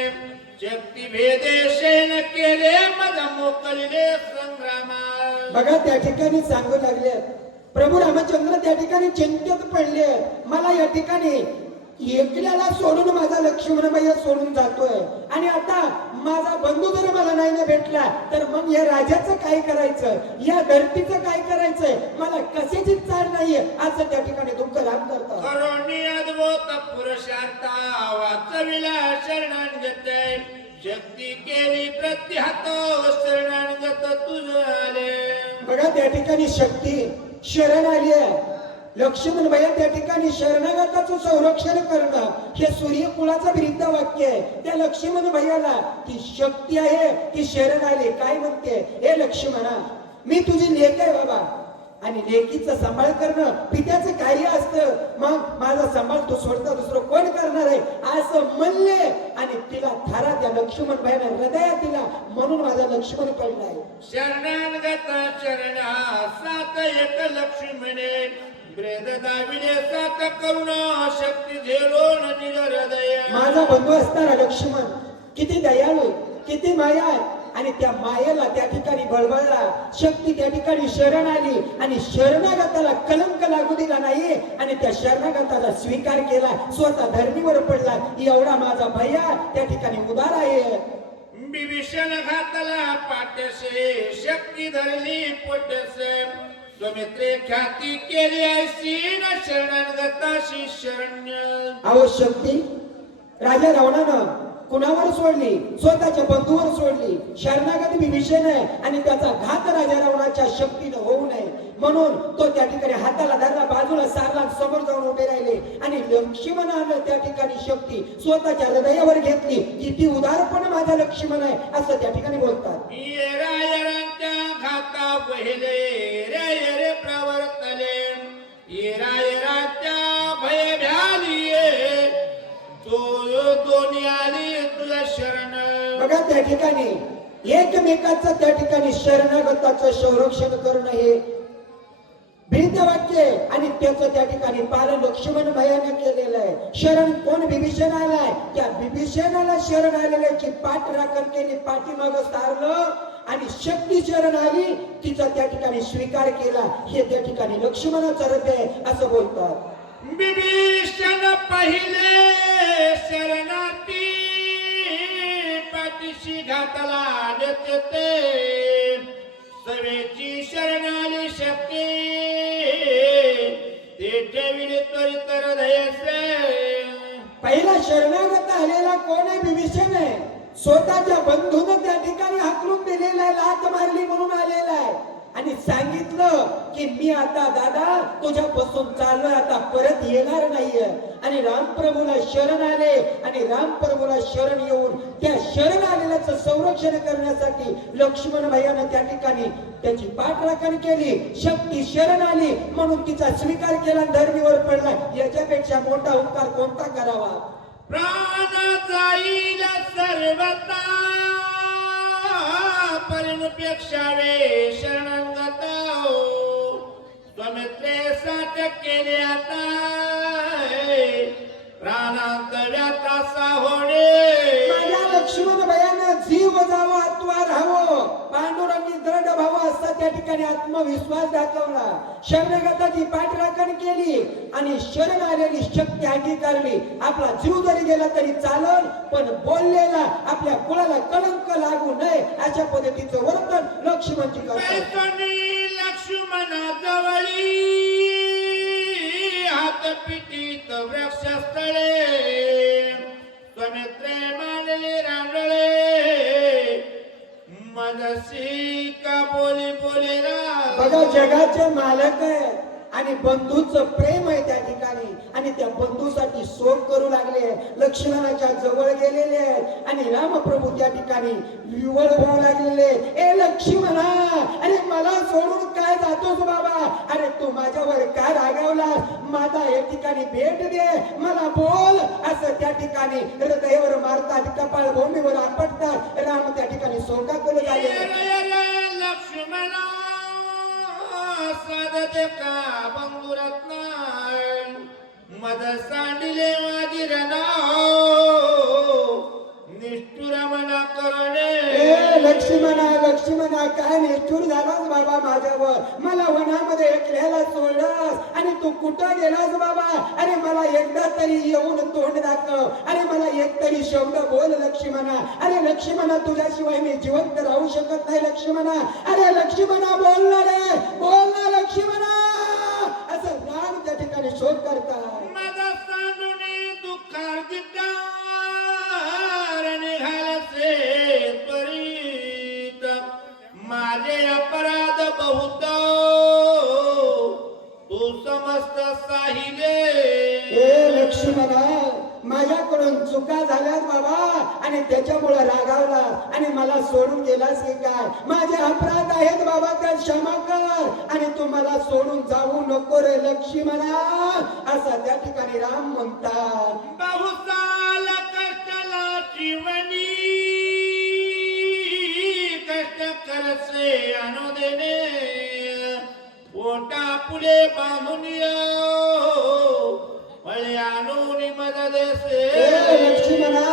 शक्ती भेदे शयन केले मज मोकलिले संग्रामा. बघा त्या ठिकाणी सांगू लागले प्रभू रामचंद्र त्या ठिकाणी चिंतेत पडले. मला या ठिकाणी एकल्याला सोडून माझा लक्ष्मण भैया सोडून जातोय आणि आता माझा बंधू जर मला नाही ना भेटला तर मग या राजाचं काय करायचं? या धरतीचं काय करायचंय? मला कशाची चाल नाहीये असं त्या ठिकाणी दुःख राम करतात. करुणी अद्भुत पुरुषार्था वाचविला शरणागते शक्ती केली प्रत्याहत शरणागत तुझे. बघा त्या ठिकाणी शक्ती शरण आली आहे. लक्ष्मण भैया त्या ठिकाणी शरणागताचं संरक्षण करणं हे सूर्यकुळाचं विरुद्ध वाक्य आहे. त्या लक्ष्मण भैयाला ती शक्ती आहे ती शरण आली. काय म्हणते? हे लक्ष्मणा मी तुझी लेक आहे बाबा आणि लेकीचा सांभाळ करणं पित्याचं कार्य असतं. मग माझा सांभाळ तू सोडता दुसरं कोण करणार आहे असं म्हणले आणि तिला थारा त्या लक्ष्मण भैयाने हृदयात दिला म्हणून माझा लक्ष्मण पडलाय. शरणागत शरणा सात एक लक्ष्मणे ब्रेद दाविले सात करुणा शक्ती झेलोन निज हृदय. माझा बंधू असणारा लक्ष्मण किती दयाळू आहे, किती माया आहे आणि त्या मायेला त्या ठिकाणी बळबळला. शक्ती त्या ठिकाणी शरण आली आणि शरणागताला कलंक लागू दिला नाही आणि त्या शरणागताला स्वीकार केला. स्वतः धर्मीवर पडला. एवढा माझा भैया त्या ठिकाणी उदार आहे. विभीषण घातला पाठसे शक्ती धरली पोटसे स्वमित्रे ख्याती केली ऐसी न शरणागताशी शरण्य. अहो शक्ती राजा रावणानं कुणावर सोडली? स्वतःच्या बंधूवर सोडली. शरणागत विभीषण आहे आणि त्याचा घात राजा रावणाच्या शक्तीनं होऊ नये म्हणून तो त्या ठिकाणी हाताला धरला बाजूला सारला समोर जाऊन उभे राहिले आणि लक्ष्मणानं त्या ठिकाणी शक्ती स्वतःच्या हृदयावर घेतली. किती उदारपण माझा लक्ष्मण आहे असं त्या ठिकाणी बोलतात. येरायरांच्या घाता वहिले रे रे प्रवर्तले येरायरांच्या भय भ्याली दोन्ही आली तुझ्या शरण. बघा त्या ठिकाणी एकमेकाचं त्या ठिकाणी शरणागताचं संरक्षण करणं हे भिन्न वाक्य आहे आणि त्याचं त्या ठिकाणी पालन लक्ष्मण भैयाने केलेलं आहे. शरण कोण? विभीषण आलाय. त्या विभीषणाला शरण आलेल्याची पाठ राखण केली, पाठीमागं सारलं आणि शक्ती शरण आली तिचा त्या ठिकाणी स्वीकार केला. हे त्या ठिकाणी लक्ष्मणाचं हृदय आहे असं बोलतात. विभीषण पहिले शरणार्थी पाठीशी घातला देते ते सवेची शरणाली शक्ती ते ठेविले त्वरित हृदयसे. पहिला शरणागत आलेला कोण आहे? विभीषण आहे. स्वतःच्या बंधून त्या ठिकाणी हाकलून दिलेला आहे, लाथ मारली म्हणून आलेला आहे आणि सांगितलं की मी आता दादा तुझ्यापासून चाललोय, आता परत येणार नाहीये. आणि रामप्रभूला शरण आले आणि रामप्रभूला शरण येऊन त्या शरण आलेल्याचं संरक्षण करण्यासाठी लक्ष्मण भैयानं त्या ठिकाणी त्याची पाठराखण केली. शक्ती शरण आली म्हणून तिचा स्वीकार केला, धरणीवर पडला. याच्यापेक्षा मोठा उपकार कोणता करावा? प्राण जाईल सर्वता परिणपेक्षा वे शरणागत स्वमित्रे साठ केले आता प्राणांत व्यातासा होणे. माझ्या लक्ष्मण भैयानं जीव जावं आत्मा राहावं पांडुरंगी दृढ भाव असा त्या ठिकाणी आत्मविश्वास दाखवला. शरणागताची पाठराखण केली आणि शरण आलेली शक्ती अंगीकारली. आपला जीव जरी गेला तरी चालल पण बोललेला आपल्या कुळाला कलंक लागू नये अशा पद्धतीचं वर्तन लक्ष्मणची करतात. लक्ष्मणा जवळी हात पिटीत वृक्षस्थळे स्वमित्रे मांडले रांडळे मजसी का बोली बोलेला. बघा जगाचे मालक आहे आणि बंधूचं प्रेम आहे त्या ठिकाणी आणि आणि त्या बंधूसाठी शोक करू लागले. लक्ष्मणाच्या जवळ गेलेले आहेत आणि रामप्रभू त्या ठिकाणी विवळ होऊ लागलेले. ए लक्ष्मणा, अरे मला सोडून काय जातोस बाबा? अरे तू माझ्यावर काय रागावला? माझा या ठिकाणी भेट दे, मला बोल. असं त्या ठिकाणी हृदयावर मारतात, कपाळ भूमीवर आपटतात. राम त्या ठिकाणी शोकाकुल झाले. लक्ष्मणा साधते का बंधुरत्न मद सांडिले माझी निष्ठुर मना करणे. ए लक्ष्मणा, लक्ष्मणा, काय निष्ठूर झालास बाबा माझ्यावर? मला वनामध्ये एकल्याला सोडलास आणि तू कुठं गेलास बाबा? अरे मला एकदा तरी येऊन तोंड दाखव. अरे मला एक तरी शब्द बोल लक्ष्मणा. अरे लक्ष्मणा, तुझ्याशिवाय मी जिवंत राहू शकत नाही लक्ष्मणा. अरे लक्ष्मणा बोल ना रे, बोल ना लक्ष्मणा. असं राम त्या ठिकाणी शोध करतात. माझा सांडूने दुःखार्जिता निघालसे त्वरित माझे अपराध बहुत तू समस्त साहिले. ए लक्ष्मणा, माझ्याकडून चुका झाल्यात बाबा आणि त्याच्यामुळे रागावला आणि मला सोडून गेलास की काय? माझे अपराध आहेत बाबा, त्या क्षमा कर आणि तू मला सोडून जाऊ नको रे लक्ष्मणा. असा त्या ठिकाणी राम म्हणतात. बहुसाल कष्टला जीवनी कष्ट करसे अनुदेने पोटा पुढे बांधून फळे आणून मदत देसे. ए लक्ष्मणा,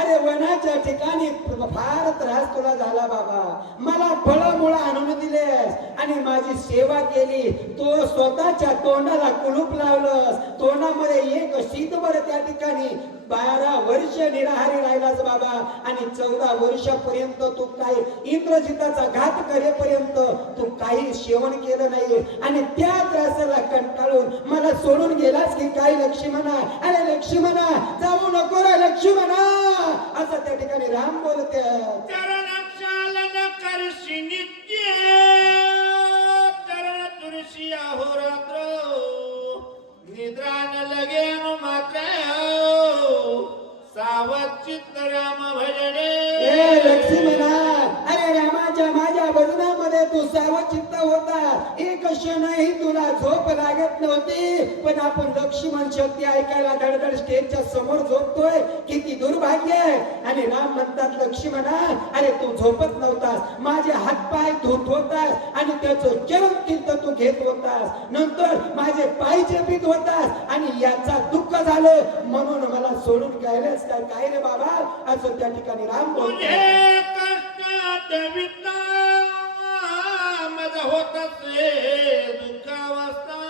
अरे वनाच्या ठिकाणी फार त्रास तुला झाला बाबा. मला फळमुळं आणून दिलेस आणि माझी सेवा केली. तो स्वतःच्या तोंडाला कुलूप लावलंस. तोंडामध्ये एक शीतभर त्या ठिकाणी 12 वर्ष निराहारी राहिलास बाबा आणि 14 वर्षापर्यंत तू काही इंद्रजिताचा घात करेपर्यंत तू काही सेवन केलं नाही आणि त्या त्रासाला कंटाळून मला सोडून गेलास की काय लक्ष्मणा? अरे लक्ष्मणा, जाऊ नको रे लक्ष्मणा. असं त्या ठिकाणी राम बोलते. चरणक्षालन करशी नित्य चरण तुळशी अहोरात्र निद्रा न लगे मात्र सावध चित्त राम भजने. ए लक्ष्मणा, अरे रामाच्या माझ्या भजनामध्ये तू सावचित्त होता. एक क्षणही तुला झोप लागत नव्हती. पण आपण लक्ष्मण शक्ती ऐकायला धडधड स्टेजच्या समोर झोपतोय, किती दुर्भाग्य आहे. आणि राम म्हणतात लक्ष्मणा, अरे तू झोपत नव्हतास, माझे हातपाय धुत होतास आणि त्याचं चरण तीर्थ तू घेत होतास. नंतर माझे पाय चेपीत होतास आणि याचा दुःख झालं म्हणून मला सोडून गेलेस काय? काय रे बाबा? असं त्या ठिकाणी राम बोलतो. तुझे कष्टात विता मज होत असे दुःखावस्था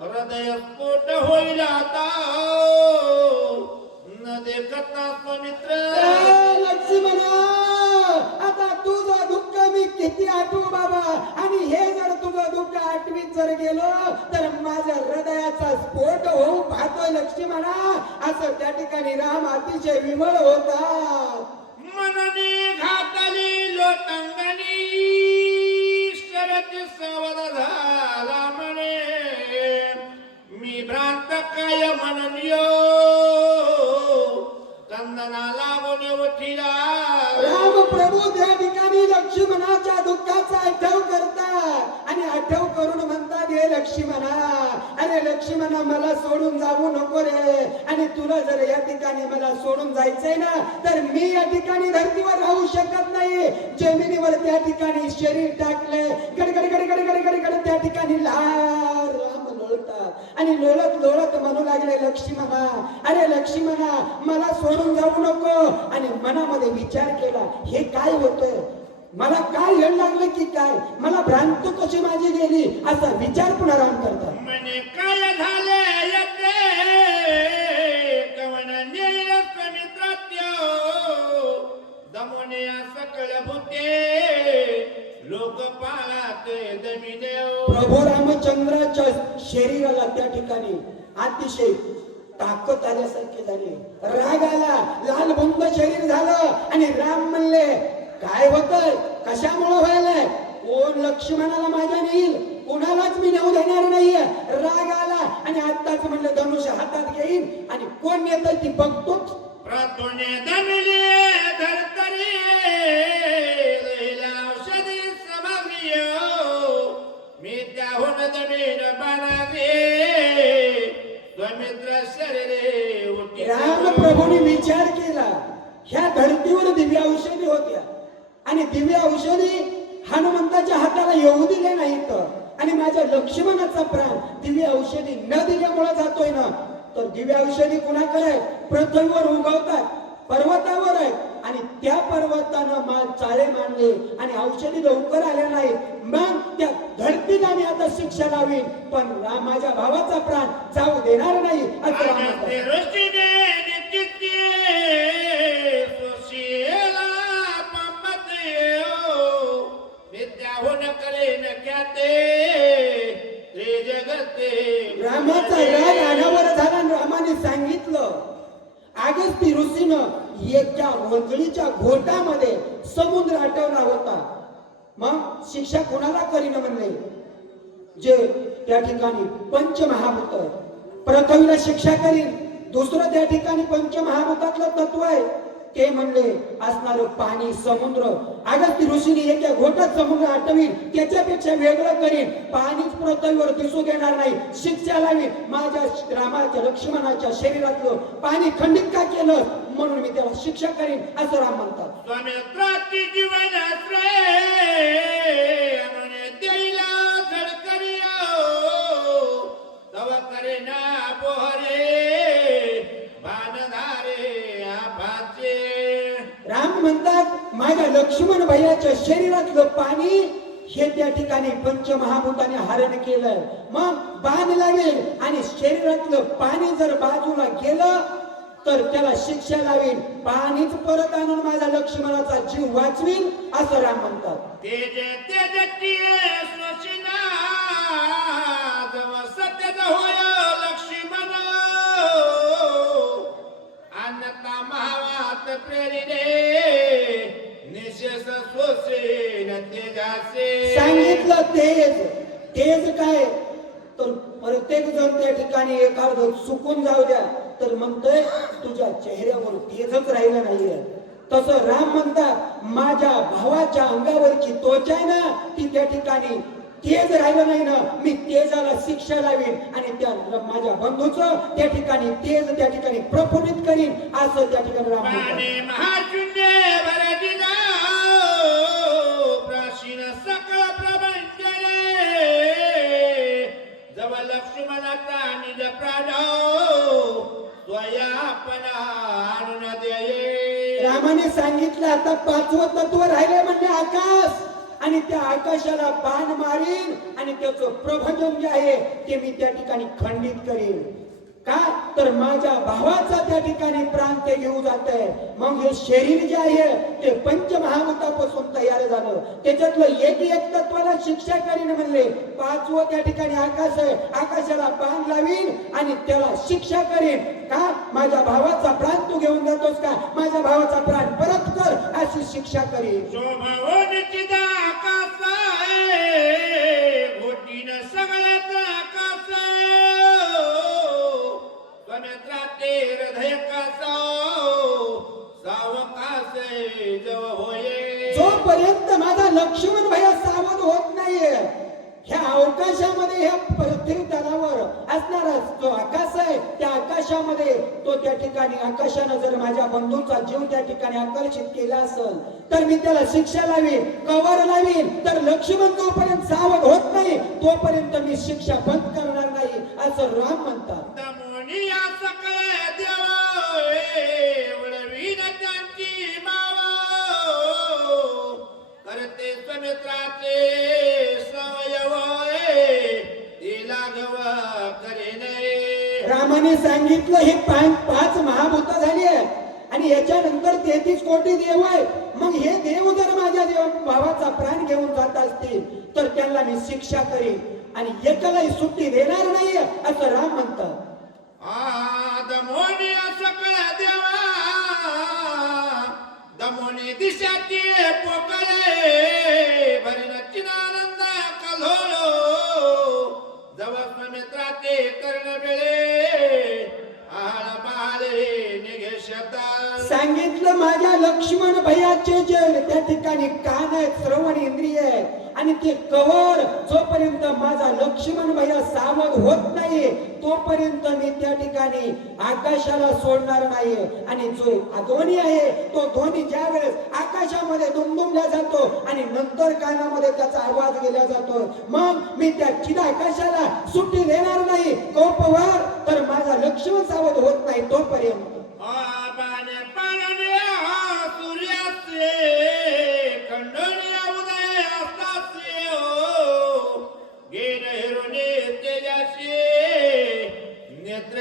हृदय स्फोट होईल आता न देखता मित्र. ए लक्ष्मणा, आता तुझं दुःख मी किती आठवू बाबा? आणि हे जर तुझं दुःख आठवीत जर गेलो तर माझ्या हृदयाचा स्फोट होऊ पाहतोय लक्ष्मणा. असं त्या ठिकाणी राम अतिशय विवळ होता. मननी घातली लोटांगणी शरद सावध झाला म्हणे मी भ्रांत काय म्हणून चंदना लागून उठिला. राम प्रभू त्या ठिकाणी लक्ष्मणाच्या दुःखाचा आठव करतात आणि आठव करून म्हणतात, हे लक्ष्मणा, अरे लक्ष्मणा, मला सोडून जाऊ नको रे. आणि तुला जर या ठिकाणी मला सोडून जायचंय ना तर मी या ठिकाणी धर्तीवर राहू शकत नाही. जमिनीवर त्या ठिकाणी शरीर टाकले, गडगड गडगड गडगड गड त्या ठिकाणी लाल राम लोळतात आणि लोळत लोळत म्हणू लागले, लक्ष्मणा, अरे लक्ष्मणा, मला सोडून जाऊ नको. आणि मनामध्ये विचार केला, हे काय होतंय? मला काय येण लागलं की काय? मला भ्रांत कशी माझी गेली? असा विचार पुन्हा राम करतात. म्हणे काय झाले येते कवन नेल मित्रात्य दमोने सकळ भूते लोक पाळाते दमिदेव. प्रभू रामचंद्राच्या शरीराला त्या ठिकाणी अतिशय ताकद आल्यासारखे झाले. राग आला, लाल भंग शरीर झालं आणि राम म्हणले, काय होतंय? कशामुळे व्हायलंय? कोण लक्ष्मणाला माझ्या नेईल? कुणालाच मी नेऊ देणार नाहीये. राग आला आणि आत्ताच म्हणलं धनुष्य हातात घेईन आणि कोण येतं ती बघतोच. प्रतुने दमिले धरतरी औषधी समग्री मी त्याहून दमीन बनागे स्वमित्र शरीरे उठी राम प्रभूने विचार केला, ह्या धरतीवर दिव्य औषधी होत्या आणि दिव्य औषधी हनुमंताच्या हाताला येऊ दिले नाहीत आणि माझ्या लक्ष्मणाचा प्राण दिव्य औषधी न दिल्यामुळे जातोय ना. तर दिव्य औषधी कुणाकडे आहे? पृथ्वीवर उगवतात, पर्वतावर आहे आणि त्या पर्वतानं चाळे मांडले आणि औषधी लवकर आल्या नाही. मग त्या धरतीला मी आता शिक्षा लावीन, पण माझ्या भावाचा प्राण जाऊ देणार नाही असं राम म्हणतात. ऋषीने निश्चिती सुशीला पंपत विद्याहून करेन ख्याते त्रिजगते. रामाचा राग अनावर झाला आणि रामाने सांगितलं, अगस्ती ऋषीनं एका वंजळीच्या घोटामध्ये समुद्र आटवला होता. मग शिक्षा कोणाला करीन म्हणले? जे त्या ठिकाणी पंचमहाभूत, पृथ्वीला शिक्षा करीन. दुसरं त्या ठिकाणी पंचमहाभूतातलं तत्व आहे ते म्हणले असणार पाणी, समुद्र. अगस्ती ऋषीने एका घोटात समुद्र आटवीन, त्याच्यापेक्षा वेगळं करीन, पाणीच पृथ्वीवर दिसू देणार नाही, शिक्षा लावीन. माझ्या रामाच्या लक्ष्मणाच्या शरीरातलं पाणी खंडित का केलं म्हणून मी त्याला शिक्षा करीन असं राम म्हणतात. स्वामित्राची जीवनाश्रय म्हणून देईला झडकरियो तव करेना पोहरे भानधारे आभाचे. राम म्हणतात माझ्या लक्ष्मण भैयाच्या शरीरातलं पाणी हे त्या ठिकाणी पंचमहाभूताने हरण केलंय. मग बाण लावेल आणि शरीरातलं पाणी जर बाजूला गेलं तर त्याला शिक्षा लावीन, पाणीच परत आणून माझ्या लक्ष्मणाचा जीव वाचवीन असं राम म्हणतात. तेज तेजची स्वशिना जव सत्य होय लक्ष्मण अन्नता महावात प्रेरिणे निशेष स्वसेन तेजासे. सांगितलं तेज. तेज काय? तर प्रत्येक जण त्या ठिकाणी एखादं चुकून जाऊ द्या तर म्हणतोय तुझ्या चेहऱ्यावर तेजच राहिलं नाहीये. तसं राम म्हणतात माझ्या भावाच्या अंगावरची त्वचा आहे ना ती त्या ठिकाणी तेज राहिलं नाही ना, मी तेजाला शिक्षा लावीन आणि त्या माझ्या बंधूचं त्या ठिकाणी तेज त्या ठिकाणी प्रफुल्लित करीन असं त्या ठिकाणी राम म्हणतात. महाशून्य भरदिना प्राचीन सकळ प्रपंचने जव लक्ष्मणाचा निज प्राण स्वयापना आणून देये. रामाने सांगितलं आता पाचवं तत्व राहिले म्हणजे आकाश, आणि त्या आकाशाला बाण मारीन आणि त्याचं प्रभजन जे आहे ते मी त्या ठिकाणी खंडित करीन. का तर माझ्या भावाचा त्या ठिकाणी प्राण ते घेऊ जात आहे. मग हे शरीर जे आहे ते पंचमहाभूतापासून तयार झालं, त्याच्यातलं एक एक तत्वाला शिक्षा करीन म्हणले. पाचवं त्या ठिकाणी आकाश आहे, आकाशाला बाण लावीन आणि त्याला शिक्षा करीन. का? माझ्या भावाचा प्राण तू घेऊन जातोस का, माझ्या भावाचा प्राण परत कर अशी शिक्षा करीन. शोभावन चिदा आकाश घोटीन सगळ्यात आकाश स्वमित्राते हृदय कासो सावकासे जव होये. जोपर्यंत माझा लक्ष्मण भैया सावध होत नाहीये ह्या अवकाशामध्ये, ह्या पृथ्वी तलावर असणारा जो आकाश आहे त्या आकाशामध्ये तो त्या ठिकाणी आकाशानं जर माझ्या बंधूचा जीव त्या ठिकाणी आकर्षित केला असेल तर मी त्याला शिक्षा लावीन, कवर लावीन. तर लक्ष्मण जोपर्यंत सावध होत नाही तोपर्यंत मी शिक्षा बंद करणार नाही असं राम म्हणतात. दमोनिया सकळ देव वळवीन त्यांची माव करते स्वमित्राचे संयव लागव करे. रामाने सांगितलं हे पाच महाभूत झाली आहे आणि याच्यानंतर 33 कोटी देव आहे. मग हे देव जर माझ्या भावाचा प्राण घेऊन जात असतील तर त्यांना मी शिक्षा करीन आणि एकालाही सुट्टी देणार नाही असं राम म्हणतात. दमोनी सकळ देवा दमोनी दिशाची पोकळे भरीन चिनानंद कल्होळो जवळ मित्राचे कर्ण सांगितलं माझ्या लक्ष्मण भैयाचे जे त्या ठिकाणी कान आहेत, श्रवण इंद्रिय आहे, आणि ते कवर जोपर्यंत माझा लक्ष्मण भैया सावध होत नाही तोपर्यंत मी त्या ठिकाणी आकाशाला सोडणार नाही. आणि जो ध्वनी आहे तो ध्वनी ज्या वेळेस आकाशामध्ये दुमदुमला जातो आणि नंतर कानामध्ये त्याचा आवाज गेला जातो, मग मी त्या चिदाकाशाला सुट्टी देणार नाही कोपवर तर माझा लक्ष्मण सावध होत नाही तोपर्यंत. आबाने पारण्या सूर्याचे खंडोळ्या उदय असताचे हो गेन हिरोने तेजाचे नेत्र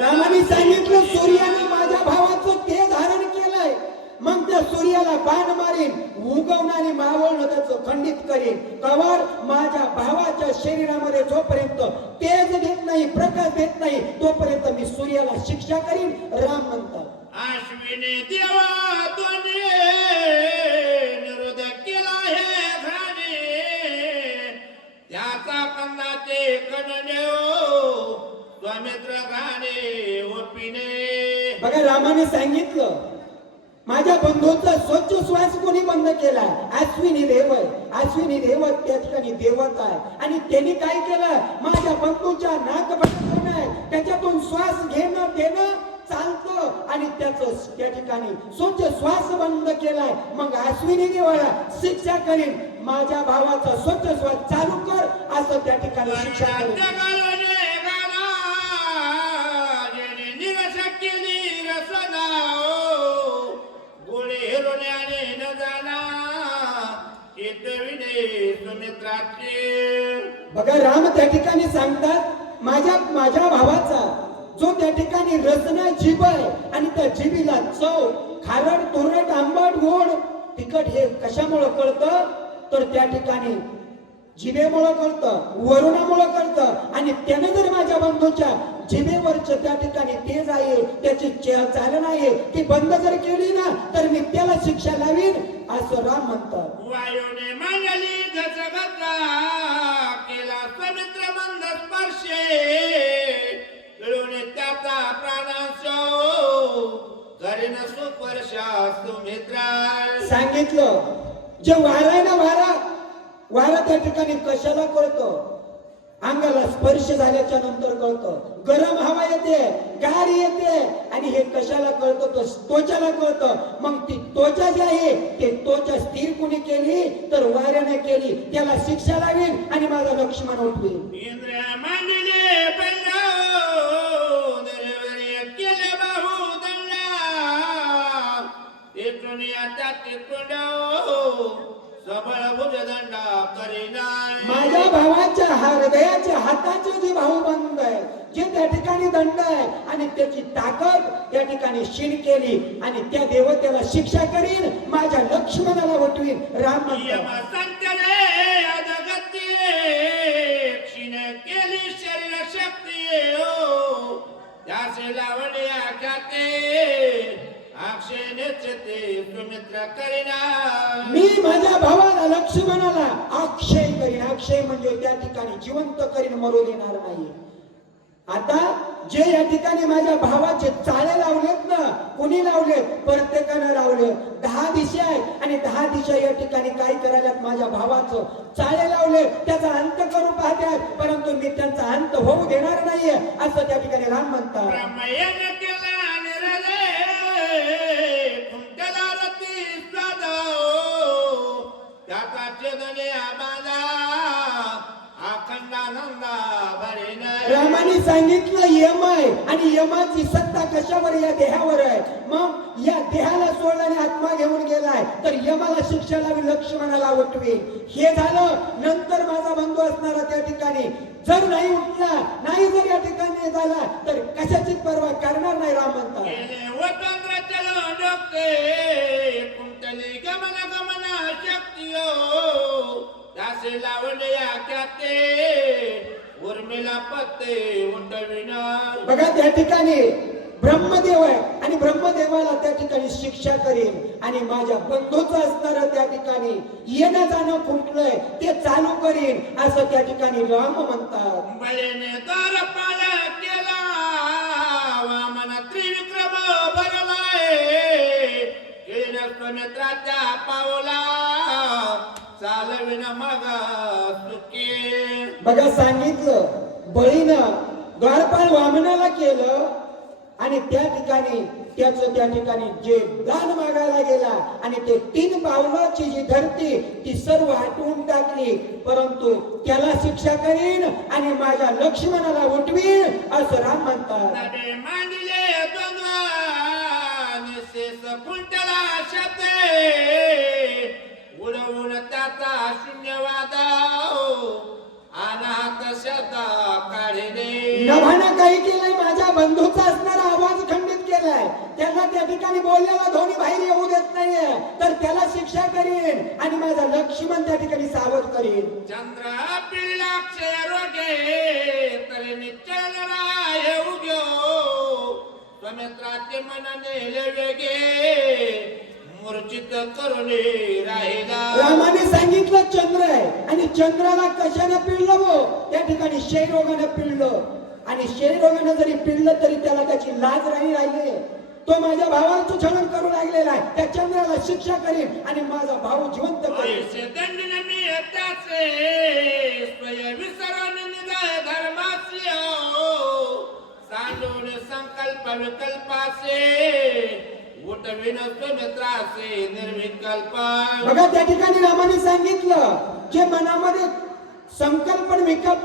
रामाने लक्ष्मण सांगितलं सूर्याने माझ्या भावाचं तेज धारण केलंय, मग त्या सूर्याला बाण मारीन, उगवणारी मावळण त्याचं खंडित करीन. कवर माझ्या भावाच्या शरीरामध्ये जोपर्यंत तेज देत नाही, प्रकाश देत नाही तोपर्यंत मी सूर्याला शिक्षा करीन. राम म्हणतात अश्विनी देवा दोन्ही निरोध केला हे घराने त्याचा कंदाचे कणने स्वामित्र घाणे ओपिने. बघा रामाने सांगितलं माझ्या बंधूचा स्वच्छ श्वास कोणी बंद केला? अश्विनी देव आहे. अश्विनी देव त्या ठिकाणी देवता आहे आणि त्यांनी काय केलं? माझ्या बंधूच्या नाकपटातून त्याच्यातून श्वास घेणं देणं चालतं आणि त्याचं त्या ठिकाणी स्वच्छ श्वास बंद केलाय. मग अश्विनी देवाला शिक्षा करीन, माझ्या भावाचा स्वच्छ श्वास चालू कर असं त्या ठिकाणी शिक्षा करीन. बघा राम त्या ठिकाणी सांगतात माझ्या भावाचा जो त्या ठिकाणी रसना जीभ आहे आणि त्या जीभीला चव खारट तुरट आंबट गोड तिखट हे कशामुळे कळतं तर त्या ठिकाणी जिभेमुळे कळतं, वरुणामुळे कळतं. आणि त्याने जर माझ्या बंधूच्या जिभेवरच्या त्या ठिकाणी तेज आहे त्याची चालना आहे ती बंद जर केली ना तर मी त्याला शिक्षा लावीन असं राम म्हणतात. वायुने मांडली गजगजा केला समुद्र मंद स्पर्शे मिळून त्याचा प्राणांशो करीन सुपर्शा सुमित्रा. सांगितलं जे वारा आहे ना वारा त्या ठिकाणी कशाला कळतो? अंगाला स्पर्श झाल्याच्या नंतर कळतं. गरम हवा येते, गार येते आणि हे कशाला कळतं? तो त्वचाला कळतं. मग ती त्वचा जी आहे ते त्वचा स्थिर कुणी केली तर वाऱ्याने केली, त्याला शिक्षा लावीन आणि माझा लक्ष्मण उठवीन. इंद्रिय मांडले पहिलो निर्वय केले बाहू दंडा तेथून आता तिकडो सबळ भुजदंडा करीना. माझ्या भावाच्या हृदयाच्या हाताचे जे भाऊबंद आहे जे त्या ठिकाणी दंड आहे आणि त्याची ताकद त्या ठिकाणी क्षीण केली आणि त्या देवतेला शिक्षा करीन, माझ्या लक्ष्मणाला उठवीन. राम म्हणतात क्षीण केली शरीर शक्ती हो त्याचे लावणे आख्याते सुमित्र करीना. मी माझ्या भावाला लक्ष्मणाला अक्षय करीन. अक्षय म्हणजे त्या ठिकाणी जिवंत करीन, मरू देणार नाही. आता जे या ठिकाणी माझ्या भावाचे चाळे लावलेत ना, कुणी लावलेत? प्रत्येकानं लावले. 10 दिशा आहेत आणि 10 दिशा या ठिकाणी काय करायला माझ्या भावाचं चाळे लावले, त्याचा अंत करू पाहतात, परंतु मी त्यांचा अंत होऊ देणार नाहीये असं त्या ठिकाणी राम म्हणतात. रामाने सांगितलं यम आहे आणि यमाची सत्ता कशावर? या देहावर आहे. मग या देहाला सोडल्याने आत्मा घेऊन गेलाय तर यमाला शिक्षा लावी, लक्ष्मणाला उठवी. हे झालं. नंतर माझा बंधू असणारा त्या ठिकाणी जर नाही उठला, नाही जर या ठिकाणी झाला तर कशाचीच पर्वा करणार नाही. राम म्हणतात बघा त्या ठिकाणी ब्रह्मदेव आहे आणि ब्रह्मदेवाला त्या ठिकाणी शिक्षा करेन आणि माझ्या बंधूचं असणार त्या ठिकाणी येणं जाणं कुठलंय ते चालू करीन असं त्या ठिकाणी राम म्हणतात. केला वामन त्रिविक्रम भरलाय स्वमित्राच्या पावला चालविन मग सुखी. बघा सांगितलं बळीनं द्वारपाल वामनाला केलं आणि त्या ठिकाणी त्या ठिकाणी जे दान मागायला गेला आणि ते 3 पावलाची जी धरती ती सर्व हटवून टाकली, परंतु त्याला शिक्षा करीन आणि माझ्या लक्ष्मणाला उठवीन असं राम म्हणतात. नभे मांडले द्वंद्वाने शेष फुंटला शब्दे उडवून त्याचा शून्यवाद अनाथ शब्द काढिले. नभानं काही केलंय, माझ्या बंधूचा असणारा आवाज खंडित केलाय, त्याला त्या ठिकाणी बोललेला ध्वनी बाहेर येऊ देत नाहीये, तर त्याला शिक्षा करीन आणि माझा लक्ष्मण त्या ठिकाणी सावध करीन. चंद्र पिळला रोगे तरी निश्चल राय उग्यो स्वमित्राचे मन नेले वेगे मूर्छित करुणे राहिला. रामाने सांगितलं चंद्र आहे आणि चंद्राला कशाने पिळलं हो, त्या ठिकाणी क्षयरोगाने पिळलं आणि क्षयरोगाने जरी पिळलं तरी त्याला त्याची लाज राहिली. तो माझ्या भावाचं छळण करू लागलेला आहे, त्या चंद्राला शिक्षा करीन आणि माझा भाऊ जिवंत करीन. आयुष्य दंडन मी त्याचे स्वय विसरून निघाय धर्मासी सांडून संकल्प विकल्पाचे उठविन सुमित्राचे निर्विकल्प. बघा त्या ठिकाणी रामाने सांगितलं जे मनामध्ये संकल्प विकल्प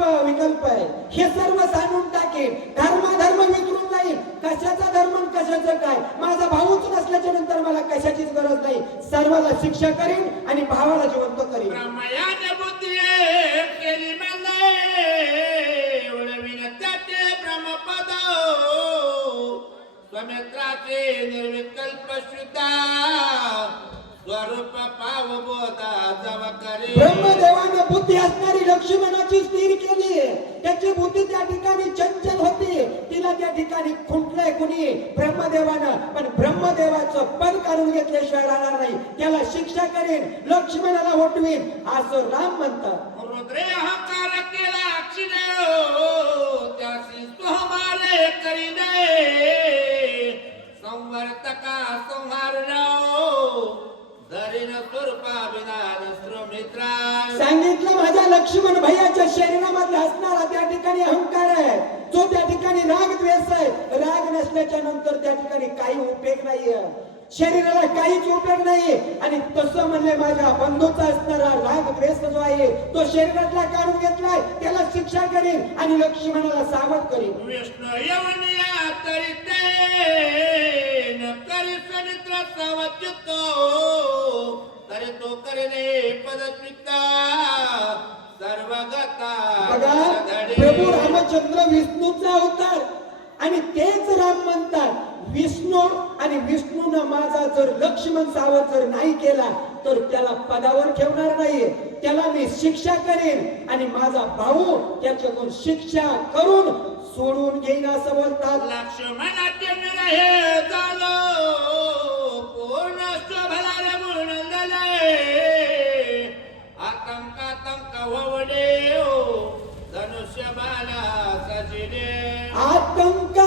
आहे हे सर्व सांडून टाकेल, धर्म विसरून जाईल. कशाचा धर्म कशाचं काय, माझा भाऊच नसल्याच्या नंतर मला कशाचीच गरज नाही. सर्वाला शिक्षा करीन आणि भावाला जिवंत करीन. ब्रह्मयाने बुद्धी केली मला उडविन त्याचे ब्रह्मपद स्वमित्राचे निर्विकल्प शुद्धा स्वरूप पाव बोधा जव करी. ब्रह्मदेवाने बुद्धी असणारी लक्ष्मणाची स्थिर केली, त्याची बुद्धी त्या ठिकाणी चंचल होती, तिला त्या ठिकाणी खुंटलंय कुणी ब्रह्मदेवानं, पण ब्रह्मदेवाचं पद काढून घेतल्याशिवाय राहणार नाही. त्याला शिक्षा करेन, लक्ष्मणाला उठवीन असं राम म्हणतात. रुद्रे अहंकार केला अक्षिणे त्यासी सुहमारे करीने संवर्तका संहार धरीन स्वरूपा विधान सुमित्रा. सांगितलं माझ्या लक्ष्मण भैयाच्या शरीरामध्ये असणारा त्या ठिकाणी अहंकार आहे, जो त्या ठिकाणी राग द्वेष आहे. राग नसल्याच्या नंतर त्या ठिकाणी काही उपयोग नाहीये, शरीराला काहीच उपयोग नाही. आणि तसं म्हणले माझ्या बंधूचा असणारा राग द्वेष जो आहे तो शरीरातला काढून घेतलाय, त्याला शिक्षा करीन आणि लक्ष्मणाला सावध करीन. विष्णू यवनिया तरी न करी सुमित्र सावचित्त तरी तो करीने पदचित्ता सर्वगता. बघा प्रभू रामचंद्र विष्णूचा अवतार आणि तेच राम म्हणतात विष्णू, आणि विष्णूनं माझा जर लक्ष्मण सावध जर नाही केला तर त्याला पदावर ठेवणार नाही, त्याला मी शिक्षा करेन आणि माझा भाऊ त्याच्याकडून शिक्षा करून सोडून घेईन असं बोलतात. लक्ष्मणाचे हे झालं पूर्ण भला म्हणून आतंक ववडे धनुष्य बाला सजिले. आतंक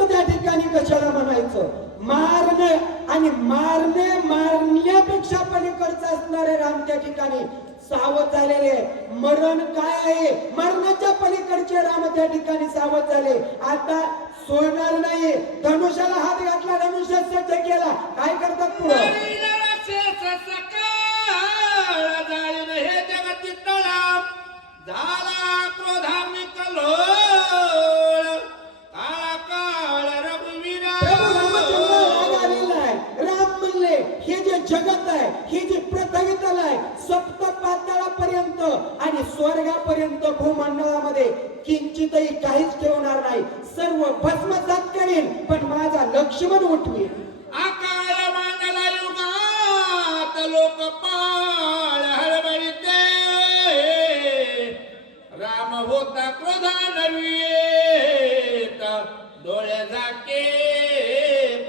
त्या ठिकाणी कशाला म्हणायचं, मारणे आणि मारण्यापेक्षा पलीकडचं असणारे राम त्या ठिकाणी सावध झालेले. मरण काय आहे, मरणाच्या पलीकडचे राम त्या ठिकाणी सावध झाले. आता सोडणार नाही, धनुष्याला हात घातला, धनुष्य सज्ज केला, काय करतात पुढे. हे जगती तळा झाला क्रोधामिक लोळ काळा काळ रघुवीरा. प्रभू रामचंद्र राग आलेला आहे. राम म्हणले हे जे जगत आहे, हे जे पृथ्वीतल आहे, सप्त पाताळापर्यंत आणि स्वर्गापर्यंत भूमंडळामध्ये किंचितही काहीच ठेवणार नाही, सर्व भस्मसात करेन, पण माझा लक्ष्मण उठवीन. आकाळ मांडला युगात लोकपाळ हळबळीते राम होता क्रोधा नवीत डोळे झाके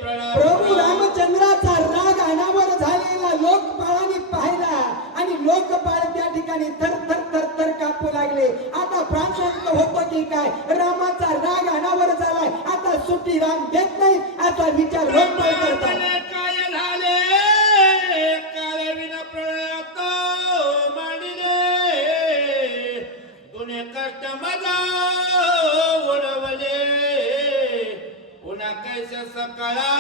प्रभू रामचंद्राचा राग अनावर झालेला लोकपाळाने पाहिला आणि लोकपाळ त्या ठिकाणी थर थर थर थर कापू लागले. आता प्राणवंत होतो की काय, रामाचा राग अनावर झालाय, आता सुट्टी राम देत नाही असा विचार लोकपाळ करतात. काय झाले कैसे सकळा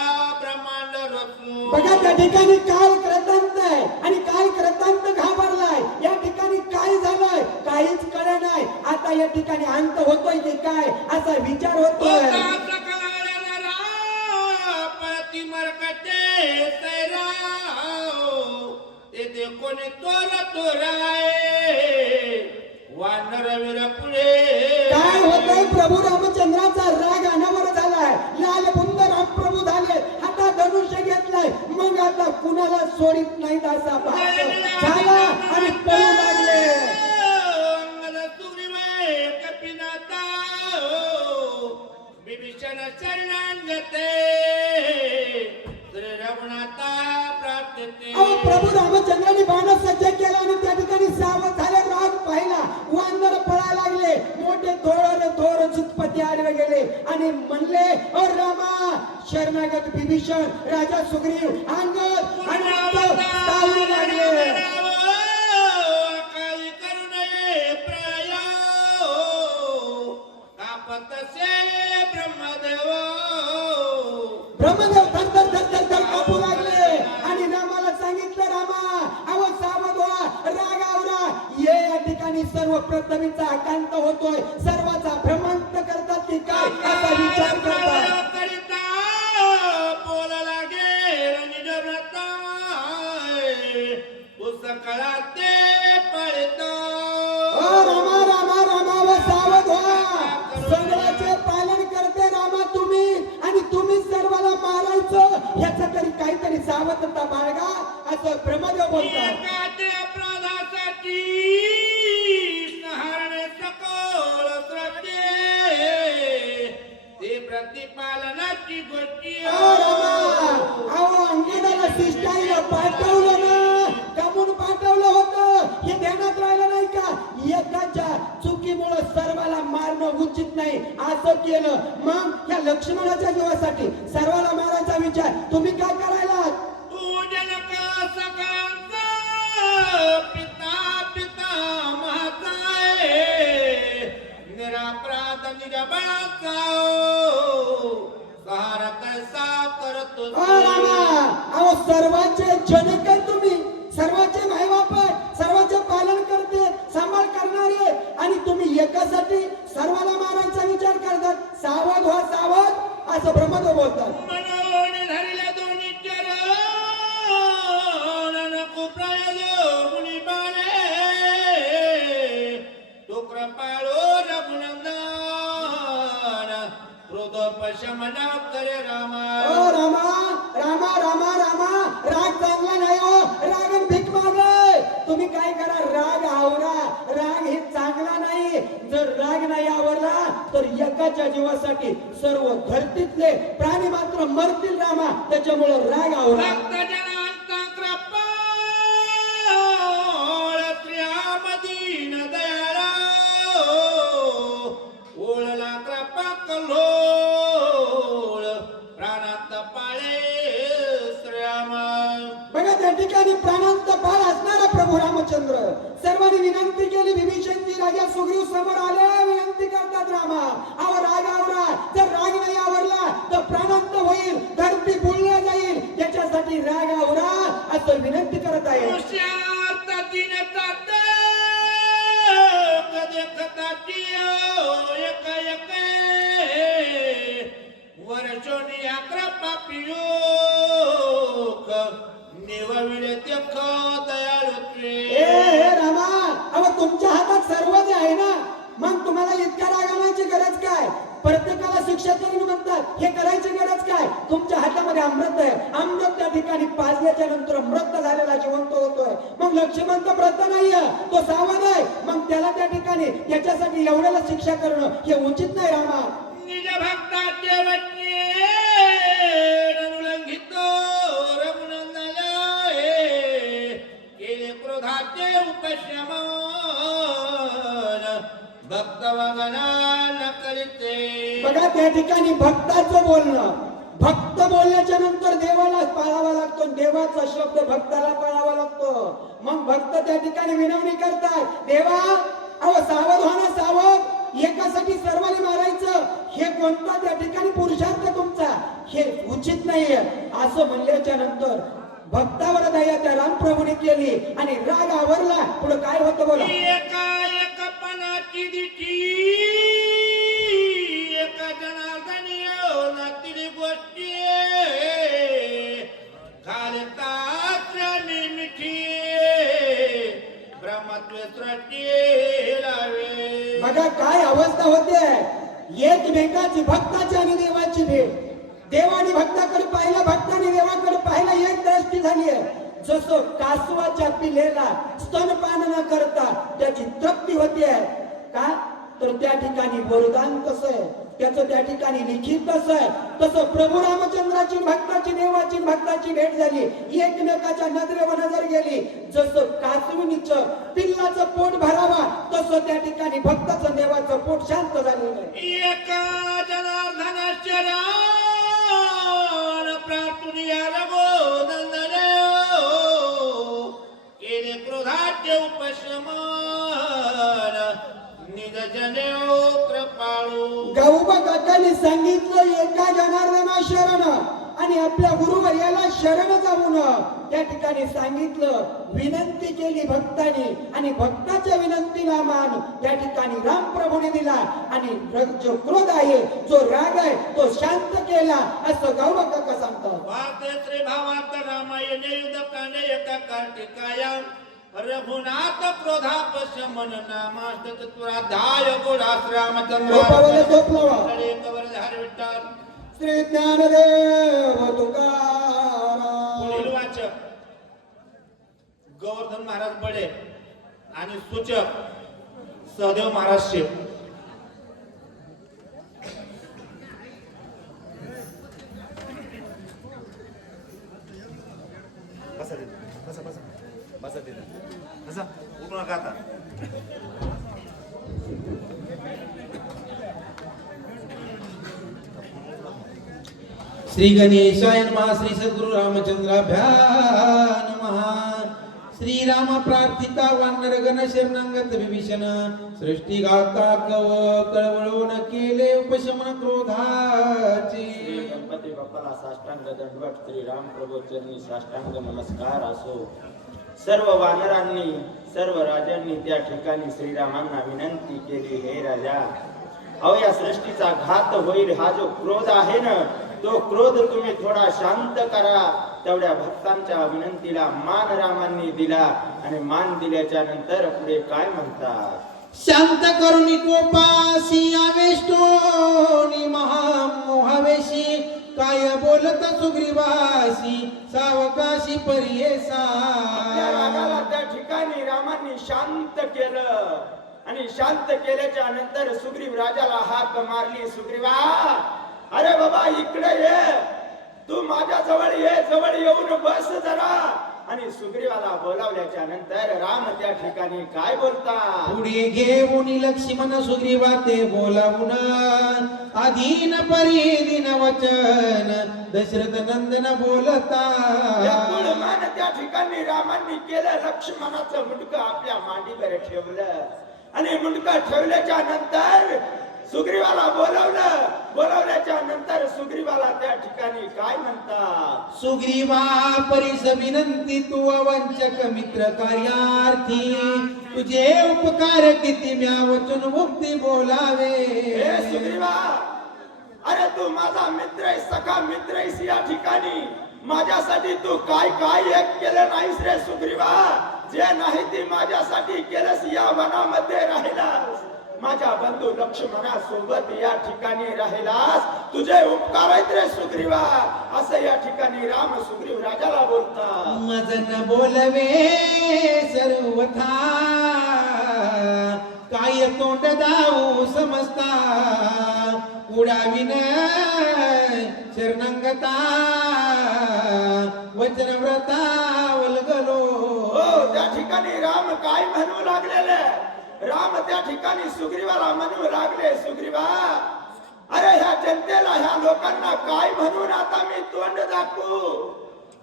ब्रह्मांड रचू बघा त्या ठिकाणी काल कृतांत आहे आणि काल कृतांत घाबरलाय. या ठिकाणी काय झालंय काहीच कळे नाही. आता या ठिकाणी अंत होतोय की काय असा विचार होतोय. होता सकळा येणारा पळती मरकटे सैराव तेथे कोणी तोर आहे वानर वीर पुढे काय होतंय प्रभू रामचंद्राचा राग अनावर झालाय. लाल बुंद रामप्रभू झाले. हातात धनुष्य घेतलाय. मग आता कुणाला सोडित नाहीत असा भास झाला आणि पळू लागले. विभीषण शरणागते श्री रघुनाथा प्राप्तते अहो प्रभू रामचंद्राने बाण सज्ज केला आणि त्या ठिकाणी सावध झाले. राग पाहिला. वानर पळा लागले. मोठे थोर जुतपती आडवे गेले आणि म्हणले ओ रामा शरणागत विभीषण राजा सुग्रीव अंगद आणि धावू लागले. काही करू नये प्रया कापतसे ब्रह्मदेव ब्रह्मदेव थर कापू लागले आणि रामाला सांगितलं रामा अव सावध व्हा राग आवरा. या ठिकाणी सर्व प्रथमीचा आकांत होतोय. सर्वाचा भ्रमंत करतात की काय असा विचार करतात. करिता बोल लागेल निजव्रता पुस्तकाला ते पळत रामा रामा रामा व सावध व्हा. सगळ्याचे पालन करते रामा तुम्ही आणि तुम्ही सर्वाला मारायचं ह्याचं तरी काहीतरी सावधता बाळगा असं ब्रह्मदेव बोलतात. एकाचे अपराधासाठी स्नहरणे सकळ सृष्टी ते प्रतिपालनाची गोष्टी अहो अंगणाला शिष्टाईला पाठवलं ना कमून पाठवलं होतं हे ध्यानात राहिलं नाही का. एकाच्या चुकीमुळे सर्वाला मारणं उचित नाही असं केलं. मग या लक्ष्मणाच्या जीवासाठी सर्वाला मारायचा विचार तुम्ही काय करायला. तू जनक सकाळचा पिता महाचाय निरापराध निजबळाचा सहारा कैसा करतो रामा अहो सर्वांचे जनक आहे तुम्ही. सर्वांचे मायबाप आहे. सर्वांचे पालन करते सांभाळ करणारे आणि तुम्ही एकासाठी सर्वाला मारायचा विचार करतात. सावध व्हा सावध असं ब्रह्मदेव बोलतात. मनोने धरल्या दोन्ही चरण नको प्रयोग मुनी बाणे तो कृपाळो रघुनंदन क्रोधोपशमन करे रामा ओ रामा रामा रामा रामा राग चांगला नाही हो. रागन भीक मागे. तुम्ही काय करा राग आवरा. राग हे चांगला नाही. जर राग नाही आवरला तर एकाच्या जीवासाठी सर्व धरतीतले प्राणी मात्र मरतील रामा. त्याच्यामुळे राग आवरा. भक्तजनांचा कृपाळ श्रीमदीन दयाळा ओळला कृपा कल्लोळ प्राणात पाळे श्रीरामा बघा त्या ठिकाणी प्राणांत बाळ असणारा प्रभू रामचंद्र सर्वांनी विनंती केली. विभीषणजी राजा सुग्रीव समोर आले. विनंती करतात रामा अहो राग आवरा. जर राग नाही आवरला तर प्राणांत होईल. धरती बोलल्या जाईल. त्याच्यासाठी राग आवरा असं विनंती करत आहे. पुरुषार्थ दिनतात कदकताची एक एक वर्षोनी कृपा पियोक निवविले तेख दयाळू ए रामा अहो तुमच्या हातात सर्व जे आहे ना मग तुम्हाला इतक्या राग आणायची गरज काय. प्रत्येकाला शिक्षा करून म्हणतात हे करायची गरज काय. तुमच्या हातामध्ये अमृत आहे. अमृत त्या ठिकाणी पाजल्याच्या नंतर मृत झालेला जिवंत होतोय. मग लक्ष्मण तर मृत नाहीये तो सावध आहे. मग त्याला त्या ठिकाणी त्याच्यासाठी एवढ्याला शिक्षा करणं हे उचित नाही रामा. निज भक्ताचे वचने अनुलंघित रघुनंदन केले क्रोधाचे उपशमन भक्त वगना न करीते. बघा त्या ठिकाणी भक्ताचं बोलणं. भक्त बोलल्याच्या नंतर देवाला पाळावा लागतो. देवाचा शब्द भक्ताला पाळावा लागतो. मग भक्त त्या ठिकाणी विनवणी करतात देवा अहो सावध व्हा ना सावध. एकासाठी सर्वांनी मारायचं हे कोणता त्या ठिकाणी पुरुषार्थ तुमचा. हे उचित नाहीये असं म्हणल्याच्या नंतर भक्तावर दया त्या रामप्रभूने केली आणि राग आवरला. पुढे काय होतं बोला. एका एकपणाची दिठी एका जनार्दनी नातील गोष्टी घालतात मिठी ब्रह्मत्व सृष्टी लावे. बघा काय अवस्था होते. एकमेकाची भक्ताची आणि देवाची भेट. देवाने भक्ताकडे पाहिलं, भक्ताने देवाकडे पाहिलं, एक दृष्टी झाली आहे. जसं कासवाच्या पिलेला स्तनपान न करता त्याची तृप्ती होते का, तर त्या ठिकाणी वरदान कसं आहे, त्याचं त्या ठिकाणी लिखित कसं आहे, तसं प्रभू रामचंद्राची भक्ताची देवाची भक्ताची भेट झाली. एकमेकाच्या नजरेवर नजर गेली. जसं कासवणीचं पिल्लाचं पोट भरावा तसं त्या ठिकाणी भक्ताचं देवाचं पोट शांत झालेलं आहे. एका जनार्दनाचे रान प्रार्थून या रघो नंदने केले क्रोधाचे उपशमन निज जने कृपाळू. गावोबा काकांनी सांगितलं एका जनार्दना शरण आणि आपल्या गुरुवर याला शरण जाऊन त्या ठिकाणी सांगितलं, विनंती केली भक्तानी आणि भक्ताच्या विनंतीला मान त्या ठिकाणी रामप्रभूने दिला आणि जो क्रोध आहे, जो राग आहे तो शांत केला असं गावोबा काका सांगतात. वाते श्री भावात रामायण युद्धकांडे एका कार्तिकायाम रघुनाथ क्रोधापशमन नामास्त तत्वराध्याय गोडास रामचंद्र गोपाळाला झोप लावा. कवर हर विठ्ठल. श्री ज्ञानदेव तुकाराम. पुढील वाचक गोवर्धन महाराज बडे आणि सूचक सहदेव महाराज शेठ. बसा तिथं, बसा बसा बसा तिथं, बसा उठू नका आता. श्री गणेशाय नमः. श्री सद्गुरु रामचंद्राभ्यां नमः. श्री राम प्रार्थिता वानर गण शरणांगत विभीषण सृष्टी गाता कव कळवळून केले उपशमन क्रोधाचे. गणपती बाप्पाला साष्टांग दंडवत. श्री राम प्रभू चरणी साष्टांग नमस्कार असो. सर्व वानरांनी सर्व राजांनी त्या ठिकाणी श्रीरामांना विनंती केली, हे राजा, अहो या सृष्टीचा घात होईल. हा जो क्रोध आहे ना, तो क्रोध तुम्ही थोडा शांत करा. तेवढ्या भक्तांच्या विनंतीला मान रामांनी दिला आणि मान दिल्याच्या नंतर पुढे काय म्हणतात. शांत करुणी कोपासी आवेष्टोनी महामोहावेशी काय बोलत सुग्रीवासी सावकाशी परियेसा. आपल्या रागाला त्या ठिकाणी रामांनी शांत केलं आणि शांत केल्याच्या नंतर सुग्रीव राजाला हाक मारली, सुग्रीवा अरे बाबा इकडे ये, तू माझ्या जवळ ये, जवळ येऊन बस जरा. आणि सुग्रीवाला बोलावल्याच्या नंतर राम त्या ठिकाणी काय बोलतात. पुढे घेऊन लक्ष्मण सुग्रीवा ते बोलावून अधीन परी दिन वचन दशरथ नंदन बोलता. मान त्या ठिकाणी रामांनी केलं. लक्ष्मणाचं मुंडकं आपल्या मांडीवर ठेवलं आणि मुंडकं ठेवल्याच्या नंतर सुग्रीवाला बोलावलं. बोलावल्याच्या नंतर सुग्रीवाला त्या ठिकाणी काय म्हणतात. सुग्रीवा परीस विनंती तू वंचक मित्र कार्यार्थी तुझे उपकार किती म्या वचन मुक्ती बोलावे. हे सुग्रीवा, अरे तू माझा मित्र आहे, सखा मित्र आहेस. या ठिकाणी माझ्यासाठी तू काय काय एक केलं नाहीस रे सुग्रीवा. जे नाही ते माझ्यासाठी केलंस. या वनामध्ये राहिलास, माझ्या बंधू लक्ष्मणा सोबत या ठिकाणी राहिलास, तुझे उपकार आहेत रे सुग्रीवा. असं या ठिकाणी राम सुग्रीव राजाला बोलतात. मजन बोलवे सर्वथा काय तोंड दाऊ समजता उडाविन शरणंगता वचनव्रता उलगलो. हो, त्या ठिकाणी राम काय म्हणू लागलेले. राम त्या ठिकाणी सुग्रीवाला म्हणू लागले, सुग्रीवा अरे ह्या जनतेला, ह्या लोकांना काय म्हणून आता मी तोंड दाखवू.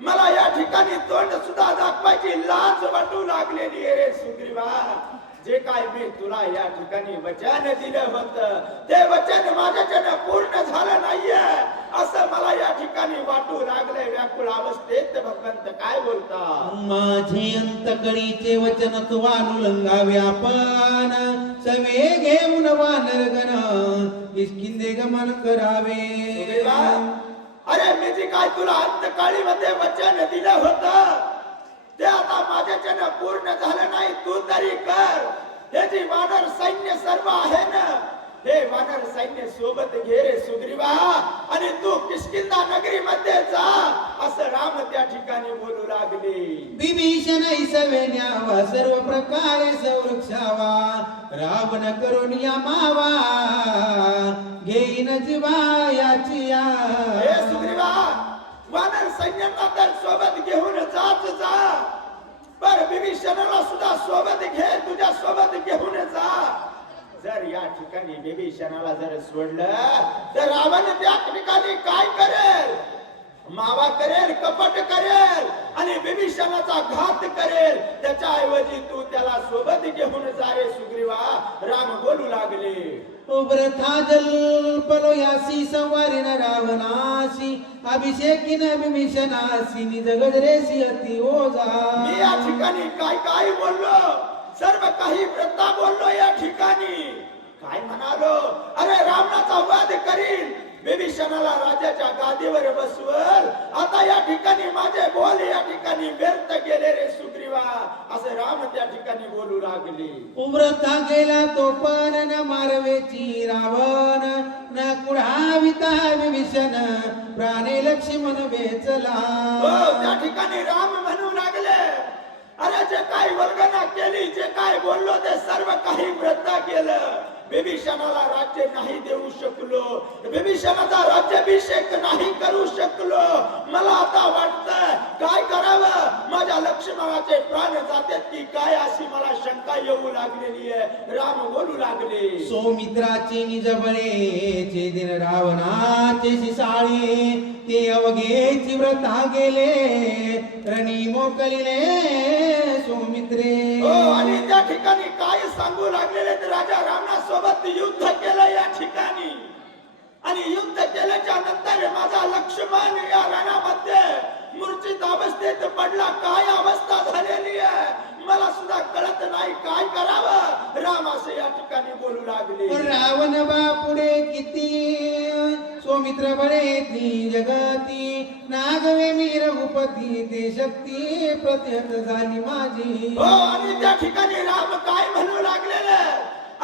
मला या ठिकाणी तोंड सुद्धा दाखवायची लाज वाटू लागलेली आहे रे सुग्रीवा. जे काय मी तुला या ठिकाणी वचन दिलं होतं ते वचन माझ्याच्यानं पूर्ण झालं नाहीये असं मला या ठिकाणी बोलता माझे अंतकळीचे वचन तू अनुलंगावे आपण सवे घेऊन वानरगण किष्किंदे गमन करावे सुग्रीवा, अरे मी जे काय तुला अंतकाळी मध्ये वचन दिलं होतं ते आता माझ्याच्यानं पूर्ण झालं नाही. तू तरी कर. हे जी वानर सैन्य सर्व आहे ना, हे वानर सैन्य सोबत घे रे सुग्रीवा, आणि तू किष्किंधा नगरी मध्ये जा असं राम त्या ठिकाणी बोलू लागले. विभीषण इसवे न्यावा सर्व प्रकारे संरक्षावा रावण करून या मावा घेईन जीवा याची या. हे सुग्रीवा, वानर सैन्यांना तर सोबत घेऊन जाच जा, पर विभीषणाला सुद्धा सोबत घे, तुझ्या सोबत घेऊन जा. जर या ठिकाणी विभीषणाला जर सोडलं तर रावण त्या ठिकाणी काय करेल? मावा करेल, कपट करेल आणि विभीषणाचा घात करेल. त्याच्या ऐवजी तू त्याला सोबत घेऊन जा रे सुग्रीवा, राम बोलू लागले. उब्रथा जल्पलो यासी संवारिन रावणासी अभिषेकीन विभीषणासी निज गजरेसी अति ओझा. मी या ठिकाणी काय काय बोललो, सर्व काही वृत्ता बोललो. या ठिकाणी काय म्हणालो? अरे रावणाचा वध करील, विभीषणाला राजाच्या गादीवर बसवल. आता या ठिकाणी माझे बोल या ठिकाणी व्यर्थ गेले रे सुग्रीवा, असं राम त्या ठिकाणी बोलू लागले. उब्रथा गेला तो पण न मारवेची रावण न कुढाविता विभीषण प्राणे लक्ष्मण वेचला. हो, त्या ठिकाणी राम म्हणू लागले, अरे जे काय वर्गना केली, जे काय बोललो ते सर्व काही वृत्त केलं. विभीषणाला राज्य नाही देऊ शकलो, विभीषणाचा राज्याभिषेक नाही करू शकलो. मला आता वाटतं काय करावं, माझ्या लक्ष्मणाचे प्राण जातात की काय अशी मला शंका येऊ लागलेली आहे. राम बोलू लागले. सौमित्राचे निज बळेचे दिन रावणाचे शिसाळे ते अवघेची व्रता गेले रणी मोकलिले सौमित्रे. हो, आणि त्या ठिकाणी काय सांगू लागलेले तर राजा रावणासोबत युद्ध केलं या ठिकाणी, आणि युद्ध केल्याच्या नंतर माझा लक्ष्मण या रणामध्ये मूर्छित अवस्थेत पडला. काय अवस्था झालेली आहे मला सुद्धा कळत नाही, काय करावं. राम असे या ठिकाणी बोलू लागले. रावण बापुडे किती सौमित्र बळे ती जगती नागवे मी रघुपती ते शक्ती प्रत्यत झाली माझी. हो, आणि त्या ठिकाणी राम काय म्हणू लागलेले,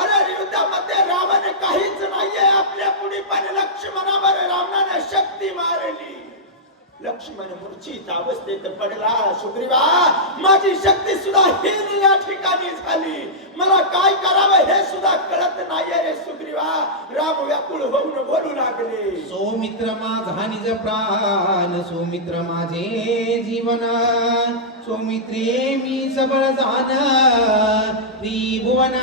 अरे युद्धामध्ये रावण काहीच नाहीये आपल्या पुढे, पण लक्ष्मणावर रावणाने शक्ती मारली. लक्ष्मण मूर्छित अवस्थेत पडला. सुग्रीवा, माझी शक्ती सुद्धा हीन या ठिकाणी झाली, मला काय करावं हे सुद्धा कळत नाहीये रे सुग्रीवा. राम व्याकुळ होऊन बोलू लागले. सौमित्र माझा निज प्राण सौमित्र माझे जीवन सौमित्रे मी सबळ जाण त्रिभुवन.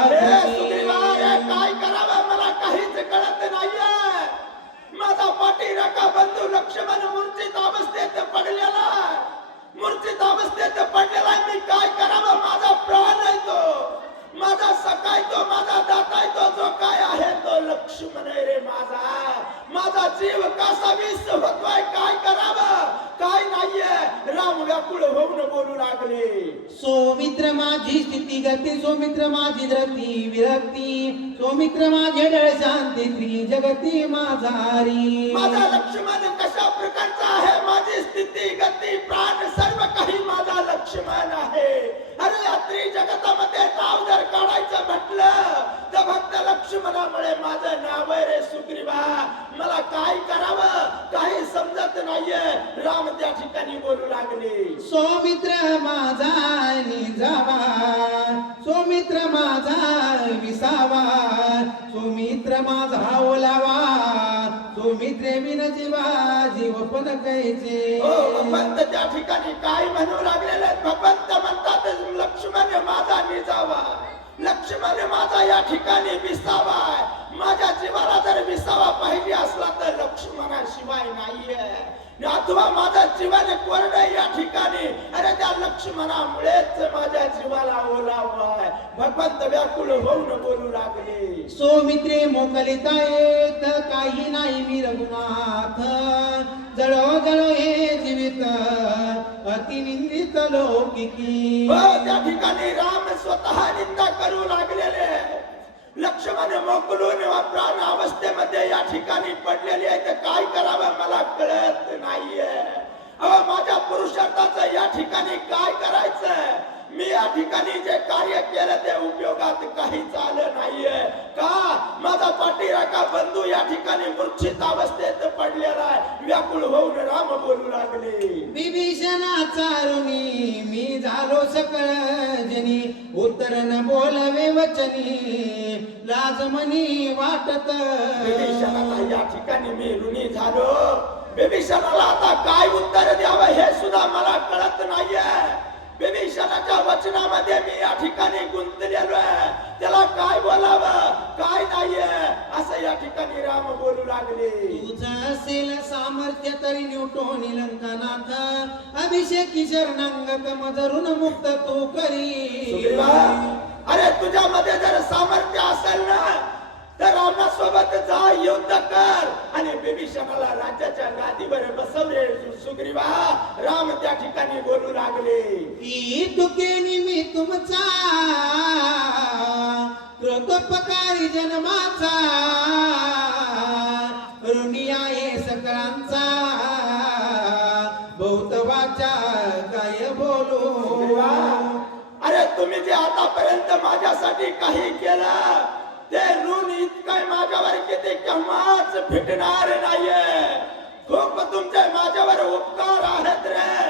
अरे सुग्रीवा, रे काय करावं मला काहीच कळत नाहीये. माझा पाठीराखा बंधू लक्ष्मण मूर्छित अवस्थेत पडलेला, मूर्छित अवस्थेत पडलेला. मी काय करावं, माझा प्राण आहे तो, माझा सखा आहे तो, माझा दाता आहे तो, जो काय आहे तो लक्ष्मण आहे रे माझा. माझा जीव कसा विस होतोय, काय करावं काय नाहीये. राम व्याकुळ होऊन बोलू लागले. सौमित्र माझी स्थिती गती सौमित्र माझी धरती विरक्ती सौमित्र माझे डळ शांती त्रिजगती माझारी. माझा लक्ष्मण कशा प्रकारचा आहे, माझी स्थिती गती प्राण सर्व काही माझा लक्ष्मण आहे. अरे या त्रिजगतामध्ये नाव जर काढायचं म्हटलं तर फक्त लक्ष्मणामुळे माझं नाव आहे रे सुग्रीवा. मला काय करावं काही समजत नाहीये. राम त्या ठिकाणी बोलू लागले. सौमित्र माझा निजावा सौमित्र माझा विसावा सौमित्र माझा ओलावा सौमित्रे बिन जीवा जीव पण कैचे. हो, भगवंत त्या ठिकाणी काय म्हणू लागलेले. भगवंत म्हणतात लक्ष्मण माझा निजावा, लक्ष्मण माझा या ठिकाणी विसावा. माझ्या जीवाला जर विसावा पाहिजे असला तर लक्ष्मणाशिवाय नाहीये, अथवा माझा जीवन कोरड या ठिकाणी. अरे त्या लक्ष्मणामुळेच माझ्या जीवाला ओलावा. भगवंत व्याकुळ होऊन बोलू लागले. सौमित्रे मोकलिता येत काही नाही मी रघुनाथ जळो जळो हे जीवित अतिनिंदित लौकिकी. त्या ठिकाणी राम स्वतः निंदा करू लागलेले, लक्ष्मण मोकलून प्राण अवस्थेमध्ये या ठिकाणी पडलेले आहे. तर काय करावं मला कळत नाहीये. माझ्या पुरुषार्थाचं या ठिकाणी काय करायचं? मी या ठिकाणी जे कार्य केलं ते उपयोगात काहीच आलं नाहीये. का माझा पाठीराखा बंधू या ठिकाणी मूर्छित अवस्थेत पडलेला आहे. व्याकुळ होऊन राम बोलू लागले, विभीषणाचा ऋणी मी झालो सकळ जनी, उत्तर न बोलवे वचनी, लाज मनी वाटत. विभीषणाचा या ठिकाणी मी ऋणी झालो. विभीषणाला आता काय उत्तर द्यावं हे सुद्धा मला कळत नाहीये. विभीषणाच्या वचनामध्ये मी या ठिकाणी गुंतलेलो आहे. त्याला काय बोलावं काय नाहीये असं या ठिकाणी राम बोलू लागले. तुझं असेल सामर्थ्य तरी न्यूटोनी लंकानाथ, अभिषेकी शरणांगत मजरून मुक्त तू करी. सुग्रीवा, अरे तुझ्यामध्ये जर सामर्थ्य असेल ना तर रावणासोबत जा, युद्ध कर आणि विभीषणाला राज्याच्या गादीवर बसवले. सुग्रीवा, राम त्या ठिकाणी बोलू लागले, ई तुकेनी मी तुमचा कृतोपकारी जन्माचा, ऋणी आहे सकळांचा, बहुत वाचा काय बोलू. सुग्रीवा, अरे तुम्ही जे आतापर्यंत माझ्यासाठी काही केलं ते ऋण इतकं माझ्यावर किती केव्हाच भेटणार नाहीये. खूप तुमचे माझ्यावर उपकार आहेत रे.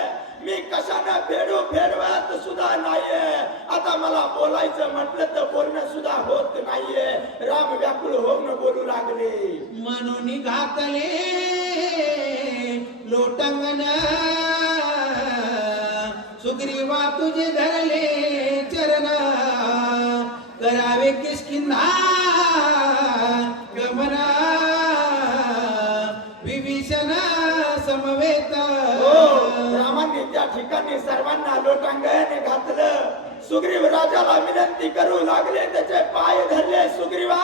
मी कशाने फेडवत सुद्धा नाहीये. आता मला बोलायचं म्हटलं तर बोलणं सुद्धा होत नाहीये. राम व्याकुळ होऊन बोलू लागले, म्हणून घातले लोटांगण, सुग्रीवा तुझे धरले चरण, करावे किष्किंधा गमना, विभीषण समवेत. रामांनी त्या ठिकाणी सर्वांना लोटांगण घातलं. सुग्रीव राजाला विनंती करू लागले, त्याचे पाय धरले. सुग्रीवा,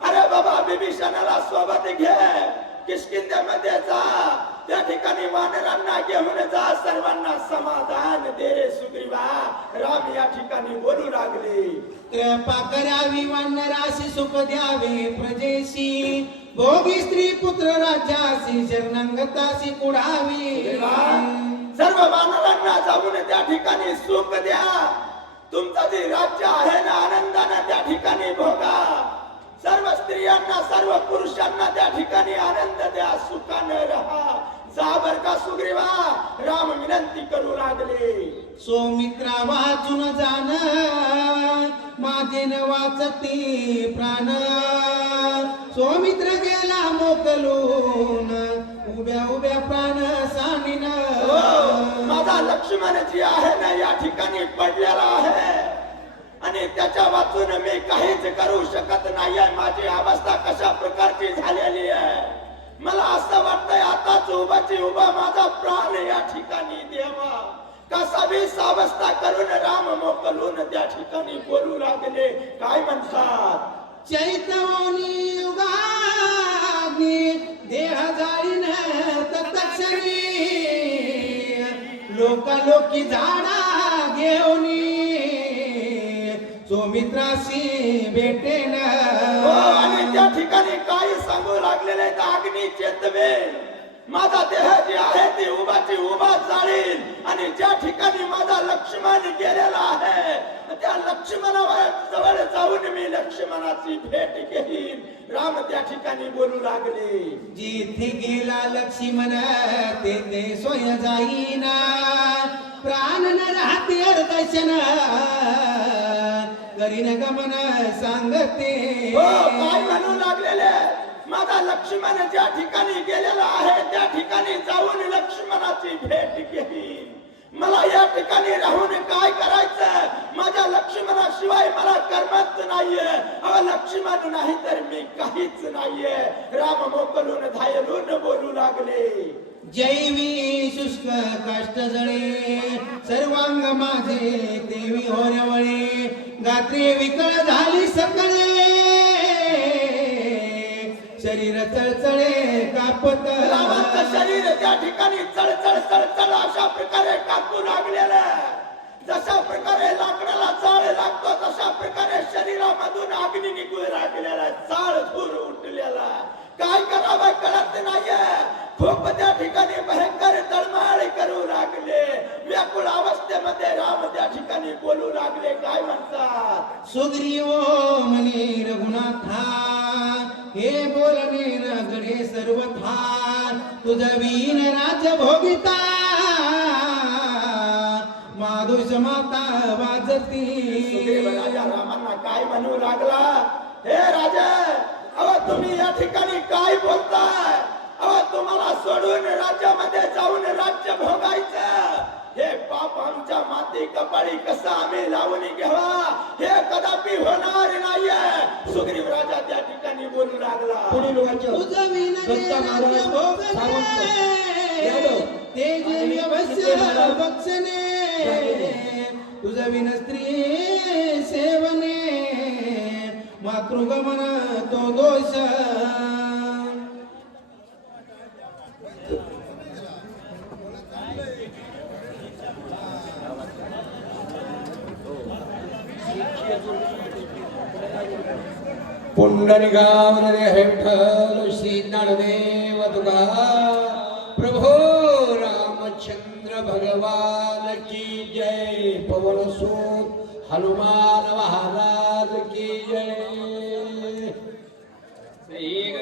अरे बाबा विभीषणाला सोबत घे, किष्किंध्यामध्ये जा, त्या ठिकाणी वानरांना घेऊन जा, सर्वांना समाधान दे रे सुग्रीवा. राम या ठिकाणी बोलू लागले, कृपा करावी वानराशी सुख द्यावे प्रजेशी, भोगी स्त्री पुत्र राज्यासी शरणांगतासी कुडावी. सर्व वानरांना जाऊन त्या ठिकाणी सुख द्या. तुमचं जे राज्य आहे ना आनंदाने त्या ठिकाणी भोगा. सर्व स्त्रियांना सर्व पुरुषांना त्या ठिकाणी आनंद द्या, सुखाने राहा. जा बर का सुग्रीवा, राम विनंती करू लागले. सौमित्रा वाचून जाण माझे न वाचती प्राण, सौमित्र गेला मोकलून उभ्या उभ्या प्राण सानीन. माझा लक्ष्मण जी आहे ना या ठिकाणी पडलेला आहे आणि त्याच्या वाचून मी काहीच करू शकत नाही. माझी अवस्था कशा प्रकारची झालेली आहे. मला असं वाटतंय आताच उभाची उभा माझा प्राण या ठिकाणी देवा. कसा बी अवस्था करून राम मोकलून त्या ठिकाणी बोलू लागले. काय म्हणतात, चैतवनी युगाग्नी देह जाळीन तत्क्षणी, लोकालोकी झाडा घेऊनी सौमित्राशी भेटेन. आणि त्या ठिकाणी काय सांगू लागलेले आहेत, अग्नी चेतवे. माझा देह जे आहे ते उभाची उभा जाळील आणि ज्या ठिकाणी माझा लक्ष्मण गेलेला आहे त्या लक्ष्मणावर जवळ जाऊन मी लक्ष्मणाची भेट घेईन. राम त्या ठिकाणी बोलू लागले, जिथे गेला लक्ष्मण तेथे सोय जाईना, प्राण न राहते दर्शन करीन गमन सांगते. काय म्हणू लागलेले, माझा लक्ष्मण ज्या ठिकाणी गेलेला आहे त्या ठिकाणी जाऊन लक्ष्मणाची भेट घेईन. मला या ठिकाणी राहून काय करायचं, माझ्या लक्ष्मणाशिवाय मला करमत नाहीये. लक्ष्मण नाही तर मी काहीच नाहीये. राम मोकलून धायलून बोलू लागले, जैवी शुष्क काष्ट जळे सर्वांग माझे देवी होरवळे, गात्रे विकळ झाली सकळे शरीर चळचळे कापत. रामाचं शरीर त्या ठिकाणी चळचळ चळचळ अशा प्रकारे लागू लागलेलं. जशा प्रकारे लाकडाला जाळ लागतो तशा प्रकारे शरीरामधून अग्नी निघू लागलेला, जाळ धूर उठलेला. काय करावं कळत नाहीये. खूप त्या ठिकाणी भयंकर तळमळ करू लागले. व्याकुळ अवस्थेमध्ये राम त्या ठिकाणी बोलू लागले. काय म्हणतात? सुग्रीव म्हणे रघुनाथा, हे बोलणे नगरे सर्वथा, तुझ वीन राज्य भोगिता, माधुष माता वाजती. सुग्रीव राजा रामांना काय म्हणू लागला? हे राजा, अहो तुम्ही या ठिकाणी काय बोलताय? अहो तुम्हाला सोडून राज्यामध्ये जाऊन राज्य भोगायचं, हे पाप आमच्या माती कपाळी कसं आम्ही लावून घ्यावा? हे कदापि होणार नाहीये. सुग्रीव राजा त्या ठिकाणी बोलू लागला. तुझ वीन राज्य भोगणे, तेज व्यवस्य बक्षणे, तुझ विन स्त्री सेवने, मातृगमन तो दोष. पुंडलिकावरदे विठ्ठल श्री ज्ञानदेव तुका प्रभो रामचंद्र भगवान की जय. पवन सूत हनुमान महाराज की जय.